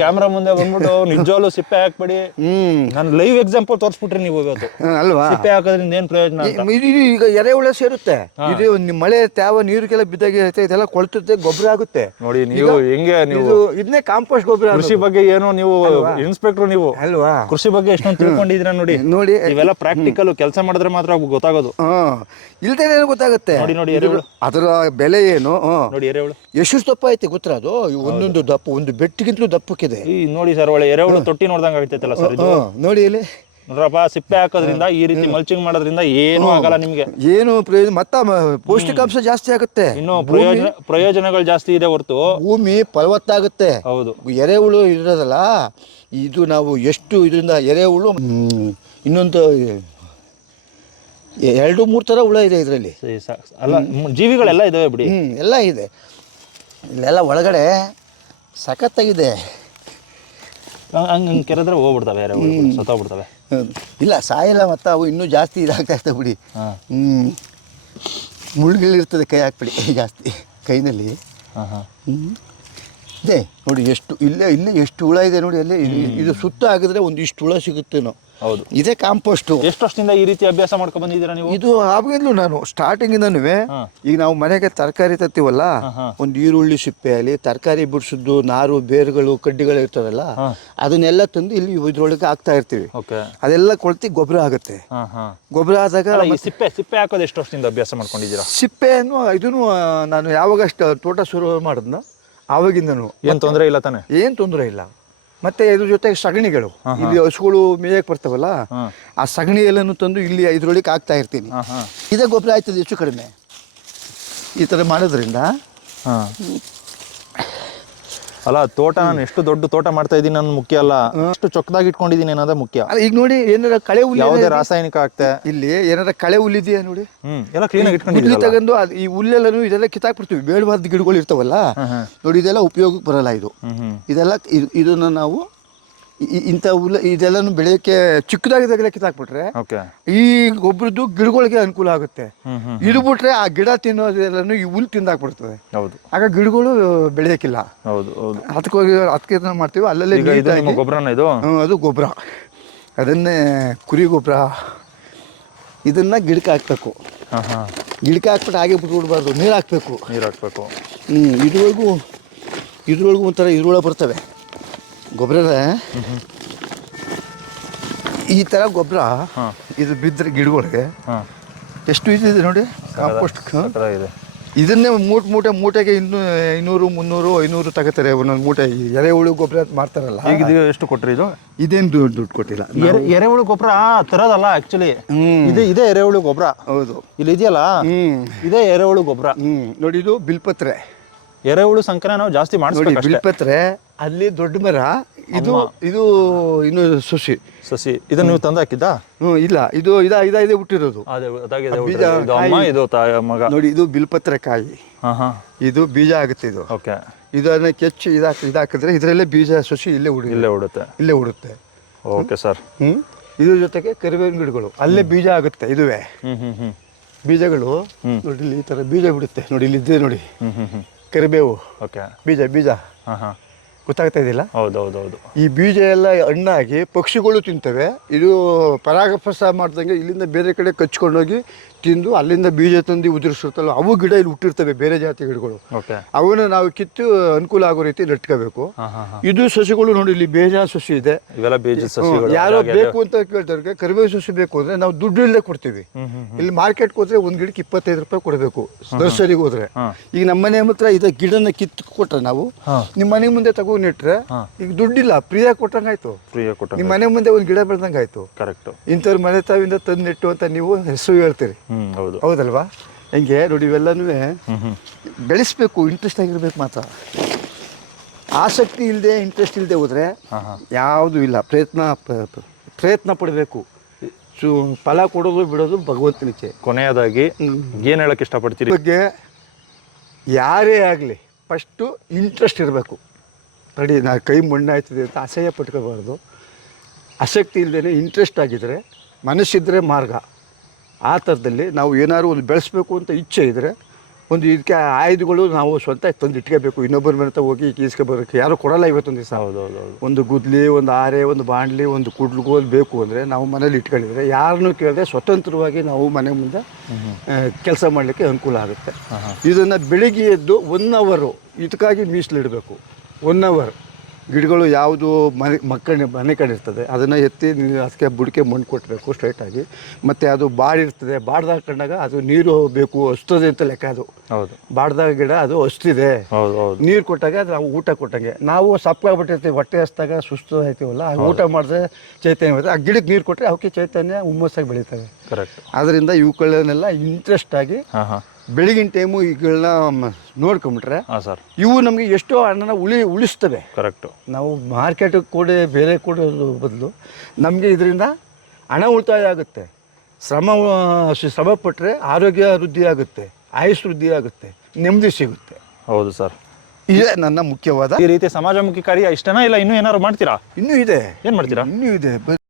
ಕ್ಯಾಮ್ರಾ ಮುಂದೆ ಬಂದ್ಬಿಟ್ಟು ನಿಜವಾಗ್ಲೂ ಸಿಪ್ಪೆ ಹಾಕ್ಬಿಡಿ. ಹ್ಮ್. ನಾನು ಲೈವ್ ಎಕ್ಸಾಂಪಲ್ ತೋರಿಸ್ಬಿಟ್ರಿ ನೀವು ಇವತ್ತು ಅಲ್ವಾ? ಸಿಪ್ಪೆ ಹಾಕೋದ್ರಿಂದ ಏನ್ ಪ್ರಯೋಜನ ಈಗ ಎರೆಹುಳ ಸೇರುತ್ತೆ. ಇದು ನಿಮ್ಮ ಮಳೆ ತ್ಯಾವ ನೀರಿಗೆಲ್ಲ ಬಿದ್ದಾಗಿರುತ್ತೆ ಇದೆಲ್ಲ ಕೊಳ್ತುತ್ತೆ ಗೊಬ್ಬರ ಆಗುತ್ತೆ. ನೋಡಿ ನೀವು ಹೆಂಗೆ ನೀವು ಇದು ಇದನ್ನೇ ಕಾಂಪೋಸ್ಟ್ ಗೊಬ್ಬರ ಕೃಷಿ ಬಗ್ಗೆ ಏನೋ ನೀವು ಇನ್ಸ್ಪೆಕ್ಟರ್ ನೀವು? ಅಲ್ವಾ? ಕೃಷಿ ಬಗ್ಗೆ ಎಷ್ಟೊಂದು ತಿಳ್ಕೊಂಡಿದ್ರ ನೋಡಿ. ನೋಡಿ ಇವೆಲ್ಲ ಪ್ರಾಕ್ಟಿಕಲ್ ಕೆಲಸ ಮಾಡಿದ್ರೆ ಮಾತ್ರ ಗೊತ್ತಾಗೋದು. ಇಲ್ದೇ ಗೊತ್ತಾಗುತ್ತೆ? ನೋಡಿ ನೋಡಿ ಎರೆಹುಳು ಅದರ ಬೆಲೆ ಏನು. ನೋಡಿ ಎರೆಹುಳು. ಎಷ್ಟು ದಪ್ಪ ಐತೆ ಗೊತ್ತರ ಅದು? ಒಂದೊಂದು ದಪ್ಪ ಒಂದು ಬೆಟ್ಟಗಿಂತಲೂ ದಪ್ಪಕ್ಕಿದೆ. ಈ ನೋಡಿ ಸರ್ ಒಳ್ಳೆ ಎರೆಹುಳು ತೊಟ್ಟಿ ನೋಡ್ದಂಗೆ ಆಗ್ತೈತಲ್ಲ ಸರ್ ಇದು? ನೋಡಿ ಇಲ್ಲಿ ನೋಡ್ರಪ್ಪ ಸಿಪ್ಪೆ ಹಾಕೋದ್ರಿಂದ ಈ ರೀತಿ ಮಲ್ಚಿಂಗ್ ಮಾಡೋದ್ರಿಂದ ಏನೂ ಆಗಲ್ಲ ನಿಮ್ಗೆ. ಏನು ಪ್ರಯೋಜನ ಮತ್ತ ಪೌಷ್ಟಿಕಾಂಶ ಜಾಸ್ತಿ ಆಗುತ್ತೆ. ಇನ್ನು ಪ್ರಯೋಜನ ಪ್ರಯೋಜನಗಳು ಜಾಸ್ತಿ ಇದೆ ಹೊರತು. ಭೂಮಿ ಫಲವತ್ತಾಗುತ್ತೆ. ಹೌದು. ಎರೆಹುಳು ಇರೋದಲ್ಲ ಇದು ನಾವು ಎಷ್ಟು ಇದರಿಂದ ಎರೆಹುಳು ಇನ್ನೊಂದು ಎರಡು ಮೂರು ಥರ ಹುಳ ಇದೆ ಇದರಲ್ಲಿ. ಅಲ್ಲ ಜೀವಿಗಳೆಲ್ಲ ಇದಾವೆ ಬಿಡಿ. ಹ್ಞೂ ಎಲ್ಲ ಇದೆ. ಇಲ್ಲೆಲ್ಲ ಒಳಗಡೆ ಸಖತ್ತಾಗಿದೆ. ಹಂಗೆ ಹಂಗೆ ಕೆರೆದ್ರೆ ಹೋಗ್ಬಿಡ್ತವೆ ಸತ್ತೋಗ್ಬಿಡ್ತವೆ. ಇಲ್ಲ ಸಾಯಿಲ್ಲ ಮತ್ತು ಅವು ಇನ್ನೂ ಜಾಸ್ತಿ ಇದಾಗ್ತಾ ಇರ್ತವೆ ಬಿಡಿ. ಹಾ. ಹ್ಞೂ ಮುಳ್ಳುಗಳಿರ್ತದೆ ಕೈ ಹಾಕ್ಬಿಡಿ ಜಾಸ್ತಿ ಕೈನಲ್ಲಿ. ಹಾಂ ಹಾಂ. ಹ್ಞೂ ಇದೆ ನೋಡಿ ಎಷ್ಟು ಇಲ್ಲೇ ಇಲ್ಲೇ ಎಷ್ಟು ಹುಳ ಇದೆ ನೋಡಿ ಅಲ್ಲಿ ಇದು- ಸುತ್ತ ಆಗಿದ್ರೆ ಒಂದಿಷ್ಟು ಹುಳ ಸಿಗುತ್ತೇನೋ ಹೌದು. ಇದೇ ಕಾಂಪೋಸ್ಟು ಎಷ್ಟು ವರ್ಷದಿಂದ ಈ ರೀತಿ ಅಭ್ಯಾಸ ಮಾಡ್ಕೊಂಡು ಬಂದಿದ್ದೀರಾ ನೀವು? ಇದು ಆವಾಗಲೂ ನಾನು ಸ್ಟಾರ್ಟಿಂಗಿಂದನೂ ಹಾ. ಈಗ ನಾವು ಮನೆಗೆ ತರಕಾರಿ ತತ್ತೀವಲ್ಲ. ಒಂದು ಈರುಳ್ಳಿ ಸಿಪ್ಪೆ ಆಗಲಿ ತರಕಾರಿ ಬಿಡಿಸಿದ್ದು ನಾರು ಬೇರುಗಳು ಕಡ್ಡಿಗಳು ಇರ್ತದಲ್ಲ. ಅದನ್ನೆಲ್ಲ ತಂದು ಇಲ್ಲಿ ಇದ್ರೊಳಗೆ ಹಾಕ್ತಾ ಇರ್ತೀವಿ. ಅದೆಲ್ಲ ಕೊಳ್ತಿ ಗೊಬ್ಬರ ಆಗುತ್ತೆ. ಗೊಬ್ಬರ ಆದಾಗ ಈ ಸಿಪ್ಪೆ ಸಿಪ್ಪೆ ಹಾಕೋದು ಎಷ್ಟು ವರ್ಷದಿಂದ ಅಭ್ಯಾಸ ಮಾಡ್ಕೊಂಡಿದ್ದೀರಾ? ಸಿಪ್ಪೆಯನ್ನು ಇದನ್ನು ನಾನು ಯಾವಾಗ ತೋಟ ಶುರು ಮಾಡಿದ್ನ ಆವಾಗಿಂದನು. ಏನ್ ತೊಂದರೆ ಇಲ್ಲ ತಾನೆ? ಏನು ತೊಂದರೆ ಇಲ್ಲ. ಮತ್ತೆ ಇದ್ರ ಜೊತೆ ಸಗಣಿಗಳು. ಇಲ್ಲಿ ಹಸುಗಳು ಮೇಯಕ್ಕೆ ಬರ್ತಾವಲ್ಲ ಆ ಸಗಣಿ ಎಲ್ಲನೂ ತಂದು ಇಲ್ಲಿ ಇದ್ರೊಳಗೆ ಹಾಕ್ತಾ ಇರ್ತೀನಿ. ಇದೇ ಗೊಬ್ಬರ ಆಯ್ತದೆ ಹೆಚ್ಚು ಕಡಿಮೆ. ಈ ಥರ ಮಾಡೋದ್ರಿಂದ ಅಲ್ಲ ತೋಟ ನಾನು ಎಷ್ಟು ದೊಡ್ಡ ತೋಟ ಮಾಡ್ತಾ ಇದ್ದೀನಿ ಅನ್ನೋದು ಮುಖ್ಯ ಅಲ್ಲ. ಎಷ್ಟು ಚೊಕ್ಕದಾಗಿ ಇಟ್ಕೊಂಡಿದ್ದೀನಿ ಅನ್ನೋದೇ ಮುಖ್ಯ. ಅಲ್ಲ ಈಗ ನೋಡಿ ಏನಾರ ಕಳೆ ಹುಲ್ಲು ಯಾವುದೇ ರಾಸಾಯನಿಕ ಆಗ್ತಾ. ಇಲ್ಲಿ ಏನಾರ ಕಳೆ ಹುಲ್ಲಿದೆಯಾ ನೋಡಿ? ಹ್ಮ್ ಎಲ್ಲ ಕ್ಲೀನ್ ಆಗಿ ಇಟ್ಕೊಂಡಿದ್ದೀರಲ್ಲ. ತಗೊಂಡು ಅದು ಈ ಹುಲ್ಲೆಲ್ಲನೂ ಇದೆಲ್ಲ ಕಿತ್ತಾಕ್ಬಿಡ್ತೀವಿ. ಬೇಡವಾದ ಗಿಡಗಳು ಇರ್ತಾವಲ್ಲ ನೋಡಿ ಇದೆಲ್ಲ ಉಪಯೋಗಕ್ಕೆ ಬರಲ್ಲ ಇದು. ಹ್ಮ್ ಹ್ಮ್. ಇದೆಲ್ಲ ಇದು- ಇದನ್ನ ನಾವು ಇಂಥ ಹುಲ್ಲ ಇದೆಲ್ಲನೂ ಬೆಳೆಯೋಕ್ಕೆ ಚಿಕ್ಕದಾಗಿದ್ದಾಗಲೇ ಕಿತ್ತಾಕ್ಬಿಟ್ರೆ ಓಕೆ. ಈ ಗೊಬ್ಬರದ್ದು ಗಿಡಗಳಿಗೆ ಅನುಕೂಲ ಆಗುತ್ತೆ. ಇದು ಬಿಟ್ರೆ ಆ ಗಿಡ ತಿನ್ನೋದೆಲ್ಲನೂ ಈ ಹುಲ್ ತಿಂದಾಕ್ಬಿಡ್ತದೆ. ಹೌದು. ಆಗ ಗಿಡಗಳು ಬೆಳೆಯೋಕ್ಕಿಲ್ಲ. ಹೌದು ಹೌದು. ಅದಕ್ಕೆ ಹೋಗಿ ಅದಕ್ಕೆ ಮಾಡ್ತೀವಿ. ಅಲ್ಲಲ್ಲೇ ಗೊಬ್ಬರನ ಇದು ಅದು ಗೊಬ್ಬರ ಅದನ್ನೇ ಕುರಿ ಗೊಬ್ಬರ ಇದನ್ನ ಗಿಡಕ್ಕೆ ಹಾಕ್ಬೇಕು. ಗಿಡಕ್ಕೆ ಹಾಕ್ಬಿಟ್ಟು ಹಾಗೆ ಬಿಟ್ಬಿಡ್ಬಾರ್ದು ನೀರು ಹಾಕ್ಬೇಕು. ನೀರು ಹಾಕ್ಬೇಕು. ಹ್ಞೂ ಇದ್ರೊಳಗೂ ಇದ್ರೊಳಗೂ ಒಂಥರ ಇದ್ರೊಳಗೆ ಬರ್ತವೆ. ಗೊಬ್ಬರದ ಈ ಥರ ಗೊಬ್ಬರ ಇದು ಬಿದ್ದರೆ ಗಿಡಗಳಿಗೆ ಎಷ್ಟು ಇದೆ ನೋಡಿ? ಕಾಂಪೋಸ್ಟ್ ಇದೆ. ಇದನ್ನೇ ಮೂಟೆ ಮೂಟೆ ಮೂಟೆಗೆ ಇನ್ನೂ ಐನೂರು ಮುನ್ನೂರು ಐನೂರು ತಗೋತಾರೆ. ಒಂದೊಂದು ಮೂಟೆ ಎರೆಹುಳು ಗೊಬ್ಬರ ಮಾಡ್ತಾರಲ್ಲ. ಈಗ ಇದು ಎಷ್ಟು ಕೊಟ್ಟರೆ ಇದು? ಇದೇನು ದುಡ್ಡು ದುಡ್ಡು ಕೊಟ್ಟಿಲ್ಲ. ಎರೆ ಎರೆಹುಳು ಗೊಬ್ಬರ ತರೋದಲ್ಲ ಆಕ್ಚುಲಿ ಇದೇ ಇದೆ ಎರೆಹುಳು ಗೊಬ್ಬರ ಹೌದು. ಇಲ್ಲಿ ಇದೆಯಲ್ಲ? ಇದೇ ಎರೆಹುಳು ಗೊಬ್ಬರ ಹ್ಞೂ ನೋಡಿ ಇದು ಬಿಲ್ಪತ್ರೆ. ಎರೆಹುಳು ಸಂಕನ ನಾವು ಜಾಸ್ತಿ ಮಾಡಿಸ್ಬೇಕು ಅಷ್ಟೇ ಬಿಲ್ಪತ್ರೆ ಅಲ್ಲಿ ದೊಡ್ಡ ಮರ ಇದು ಇದು ಇನ್ನು ಸಸಿ. ಸಸಿ. ಇದನ್ನ ನೀವು ತಂದು ಹಾಕಿದ್ದಾ? ಹ್ಮ್ ಇಲ್ಲ ಇದು ಇದ ಇದ ಇದೆ ಹುಟ್ಟಿರೋದು. ಅದೇ ಅದಾಗಿದೆ ಬೀಜ, ಹುಟ್ಟಿರೋದು. ಇದು ಅಮ್ಮ ಇದು ತಾಯ ಮಗ. ನೋಡಿ ಇದು ಬಿಲ್ಪತ್ರೆ ಕಾಯಿ. ಹಾ ಹಾ. ಇದು ಬೀಜ ಆಗುತ್ತೆ ಇದು. ಓಕೆ. ಇದನ್ನ ಕೆಚ್ಚಿ ಇದಾಕ ಇದಾಕಿದ್ರೆ ಇದರಲ್ಲೇ ಬೀಜ ಸಸಿ ಇಲ್ಲೇ ಉಡಿ ಇಲ್ಲೇ ಉಡುತ್ತೆ. ಇಲ್ಲೇ ಉಡುತ್ತೆ. Okay sir. ಹ್ಮ್ ಇದ್ರ ಜೊತೆಗೆ ಕರಿಬೇವಿನ ಗಿಡಗಳು. ಅಲ್ಲೇ ಬೀಜ ಆಗುತ್ತೆ ಇದುವೇ. ಹ್ಮ್ ಹ್ಮ್ ಹ್ಮ್. ಬೀಜಗಳು ನೋಡಿ ಇಲ್ಲಿ ಈ ತರ ಬೀಜ ಬಿಡುತ್ತೆ. ನೋಡಿ ಇಲ್ಲಿ ಇದ್ದೇ ನೋಡಿ. ಹ್ಮ್ ಹ್ಮ್ ಹ್ಮ್. ಕರಿಬೇವು. ಓಕೆ. ಬೀಜ ಬೀಜ. ಹಾಂ ಹಾಂ. ಗೊತ್ತಾಗ್ತಾ ಇದೆಯಲ್ಲ ಹೌದು ಹೌದು. ಹೌದು ಈ ಬೀಜ ಎಲ್ಲ ಹಣ್ಣಾಗಿ ಪಕ್ಷಿಗಳು ತಿಂತವೆ. ಇದು ಪರಾಗಸ್ಪರ್ಶ ಮಾಡ್ದಂಗೆ ಇಲ್ಲಿಂದ ಬೇರೆ ಕಡೆ ಕಚ್ಕೊಂಡೋಗಿ ತಿಂದು ಅಲ್ಲಿಂದ ಬೀಜ ತಂದು ಉದುರಿಸಿರ್ತಲ್ಲ ಅವು ಗಿಡ ಇಲ್ಲಿ ಹುಟ್ಟಿರ್ತವೆ ಬೇರೆ ಜಾತಿ ಗಿಡಗಳು. ಅವನ್ನ ನಾವು ಕಿತ್ತು ಅನುಕೂಲ ಆಗೋ ರೀತಿ ನೆಟ್ಕೋಬೇಕು ಇದು ಸಸಿಗಳು ನೋಡಿ ಇಲ್ಲಿ ಬೇಜ ಸಸಿ ಇದೆ. ಯಾರೋ ಬೇಕು ಅಂತ ಕೇಳ್ತಾರೆ ಕರಿಬೇವು ಸಸಿ ಬೇಕು ಅಂದ್ರೆ ನಾವು ದುಡ್ಡು ಇಲ್ಲದೆ ಕೊಡ್ತೀವಿ. ಇಲ್ಲಿ ಮಾರ್ಕೆಟ್ ಹೋದ್ರೆ ಒಂದ್ ಗಿಡಕ್ಕೆ ಇಪ್ಪತ್ತೈದು ರೂಪಾಯಿ ಕೊಡಬೇಕು ನರ್ಸರಿಗೆ ಹೋದ್ರೆ. ಈಗ ನಮ್ಮ ಮನೆ ಹತ್ರ ಇದ ಗಿಡನ ಕಿತ್ತು ಕೊಟ್ರೆ ನಾವು. ನಿಮ್ಮ ಮನೆ ಮುಂದೆ ತಗೋ ನೆಟ್ರೆ ಈಗ ದುಡ್ಡಿಲ್ಲ ಪ್ರಿಯ ಕೊಟ್ಟಂಗಾಯ್ತು. ನಿಮ್ಮ ಮನೆ ಮುಂದೆ ಒಂದ್ ಗಿಡ ಬೆಳ್ದಂಗಾಯ್ತು. ಕರೆಕ್ಟ್ ಇಂಥವ್ರ ಮನೆ ತಾವಿಂದ ತಂದು ನೆಟ್ಟು ಅಂತ ನೀವು ಹೆಸರು ಹೇಳ್ತೀರಿ. ಹ್ಮ್ ಹೌದು. ಹೌದಲ್ವಾ? ಹೆಂಗೆ? ನೋಡಿ ಇವೆಲ್ಲನೂ ಬೆಳೆಸ್ಬೇಕು ಇಂಟ್ರೆಸ್ಟ್ ಆಗಿರ್ಬೇಕು ಮಾತ್ರ. ಆಸಕ್ತಿ ಇಲ್ಲದೆ ಇಂಟ್ರೆಸ್ಟ್ ಇಲ್ಲದೆ ಹೋದ್ರೆ ಯಾವುದೂ ಇಲ್ಲ. ಪ್ರಯತ್ನ ಪ್ರಯತ್ನ ಪಡಬೇಕು. ಸು ಫಲ ಕೊಡೋದು ಬಿಡೋದು ಭಗವಂತನಿಗೆ ಕೊನೆಯದಾಗಿ ಏನು ಹೇಳಕ್ ಇಷ್ಟಪಡ್ತೀರಿ? ಬಗ್ಗೆ ಯಾರೇ ಆಗಲಿ ಫಸ್ಟು ಇಂಟ್ರೆಸ್ಟ್ ಇರಬೇಕು. ನೋಡಿ ನಾ ಕೈ ಮಣ್ಣಾಯ್ತದೆ ಅಂತ ಅಸಹ್ಯ ಪಟ್ಕೋಬಾರ್ದು ಆಸಕ್ತಿ ಇಲ್ಲದೇ ಇಂಟ್ರೆಸ್ಟ್ ಆಗಿದ್ರೆ ಮನಸ್ಸಿದ್ರೆ ಮಾರ್ಗ. ಆ ಥರದಲ್ಲಿ ನಾವು ಏನಾದ್ರು ಒಂದು ಬೆಳೆಸಬೇಕು ಅಂತ ಇಚ್ಛೆ ಇದ್ದರೆ ಒಂದು ಇದಕ್ಕೆ ಆಯುಧಗಳು ನಾವು ಸ್ವಂತ ತಂದು ಇಟ್ಕೋಬೇಕು. ಇನ್ನೊಬ್ಬರ ಮನೆ ಹೋಗಿ ಬರೋಕ್ಕೆ ಯಾರು ಕೊಡಲ್ಲ ಇವತ್ತೊಂದು ದಿವಸ. ಹೌದು ಹೌದು ಹೌದು ಒಂದು ಗುದ್ಲಿ ಒಂದು ಆರೆ ಒಂದು ಬಾಂಡ್ಲಿ ಒಂದು ಕುಡ್ಲುಗೋಲ್ ಬೇಕು ಅಂದರೆ ನಾವು ಮನೇಲಿ ಇಟ್ಕೊಂಡಿದ್ರೆ ಯಾರನ್ನು ಕೇಳದೆ ಸ್ವತಂತ್ರವಾಗಿ ನಾವು ಮನೆ ಮುಂದೆ ಕೆಲಸ ಮಾಡಲಿಕ್ಕೆ ಅನುಕೂಲ ಆಗುತ್ತೆ. ಇದನ್ನು ಬೆಳಿಗ್ಗೆ ಎದ್ದು ಒನ್ ಅವರು ಇದಕ್ಕಾಗಿ ಮೀಸಲಿಡಬೇಕು. ಒನ್ ಅವರ್ ಗಿಡಗಳು ಯಾವುದು ಮನೆ ಮಕ್ಕಳ ಮನೆ ಕಡೆ ಇರ್ತದೆ. ಅದನ್ನು ಎತ್ತಿ ನೀವು ಅದಕ್ಕೆ ಬುಡಕೆ ಮಣ್ಣು ಕೊಟ್ಟಬೇಕು ಸ್ಟ್ರೈಟಾಗಿ ಮತ್ತು ಅದು ಬಾಡಿರ್ತದೆ ಬಾಡ್ದಾಗ ಕಂಡಾಗ ಅದು ನೀರು ಬೇಕು ಹಸ್ತದೆ ಅಂತ ಲೆಕ್ಕ ಅದು. ಹೌದು. ಬಾಡ್ದಾಗ ಗಿಡ ಅದು ಹೌದು ನೀರು ಕೊಟ್ಟಾಗ ಅದು ನಾವು ಊಟ ಕೊಟ್ಟಂಗೆ. ನಾವು ಸಪ್ಪಗಾಗ್ಬಿಟ್ಟಿರ್ತೀವಿ ಹೊಟ್ಟೆ ಹಸ್ದಾಗ ಸುಸ್ತು ಆಯ್ತೀವಲ್ಲ ಆ ಊಟ ಮಾಡಿದ್ರೆ ಚೈತನ್ಯ ಬರುತ್ತೆ. ಆ ಗಿಡಕ್ಕೆ ನೀರು ಕೊಟ್ಟರೆ ಅವಕ್ಕೆ ಚೈತನ್ಯ ಹುಮ್ಮಸ್ಸಾಗಿ ಬೆಳೀತವೆ. ಕರೆಕ್ಟ್ ಅದರಿಂದ ಇವುಗಳನ್ನೆಲ್ಲ ಇಂಟ್ರೆಸ್ಟ್ ಆಗಿ ಹಾಂ ಹಾ. ಬೆಳಗಿನ ಟೈಮು ಇವುಗಳನ್ನ ಮ- ನೋಡ್ಕೊಂಬಿಟ್ರೆ ಹಾ ಸರ್. ಇವು ನಮಗೆ ಎಷ್ಟೋ ಹಣನ ಉಳಿ ಉಳಿಸ್ತವೆ. ಕರೆಕ್ಟ್. ನಾವು ಮಾರ್ಕೆಟಿಗೆ ಕೊಡಿ ಬೇರೆ ಕೊಡೋದು ಬದಲು ನಮಗೆ ಇದರಿಂದ ಹಣ ಉಳಿತಾಯ ಆಗುತ್ತೆ. ಶ್ರಮ ಶ್ರಮ ಶ್ರಮಪಟ್ಟರೆ ಆರೋಗ್ಯ ವೃದ್ಧಿ ಆಗುತ್ತೆ ಆಯುಷ್ ವೃದ್ಧಿ ಆಗುತ್ತೆ ನೆಮ್ಮದಿ ಸಿಗುತ್ತೆ. ಹೌದು ಸರ್. ಇದೇ ನನ್ನ ಮುಖ್ಯವಾದ ಈ ರೀತಿ ಸಮಾಜಮುಖಿ ಕಾರ್ಯ ಇಷ್ಟನಾ ಇಲ್ಲ? ಇನ್ನೂ ಏನಾದ್ರು ಮಾಡ್ತೀರಾ? ಇನ್ನೂ ಇದೆ. ಏನು ಮಾಡ್ತೀರಾ? ಇನ್ನೂ ಇದೆ.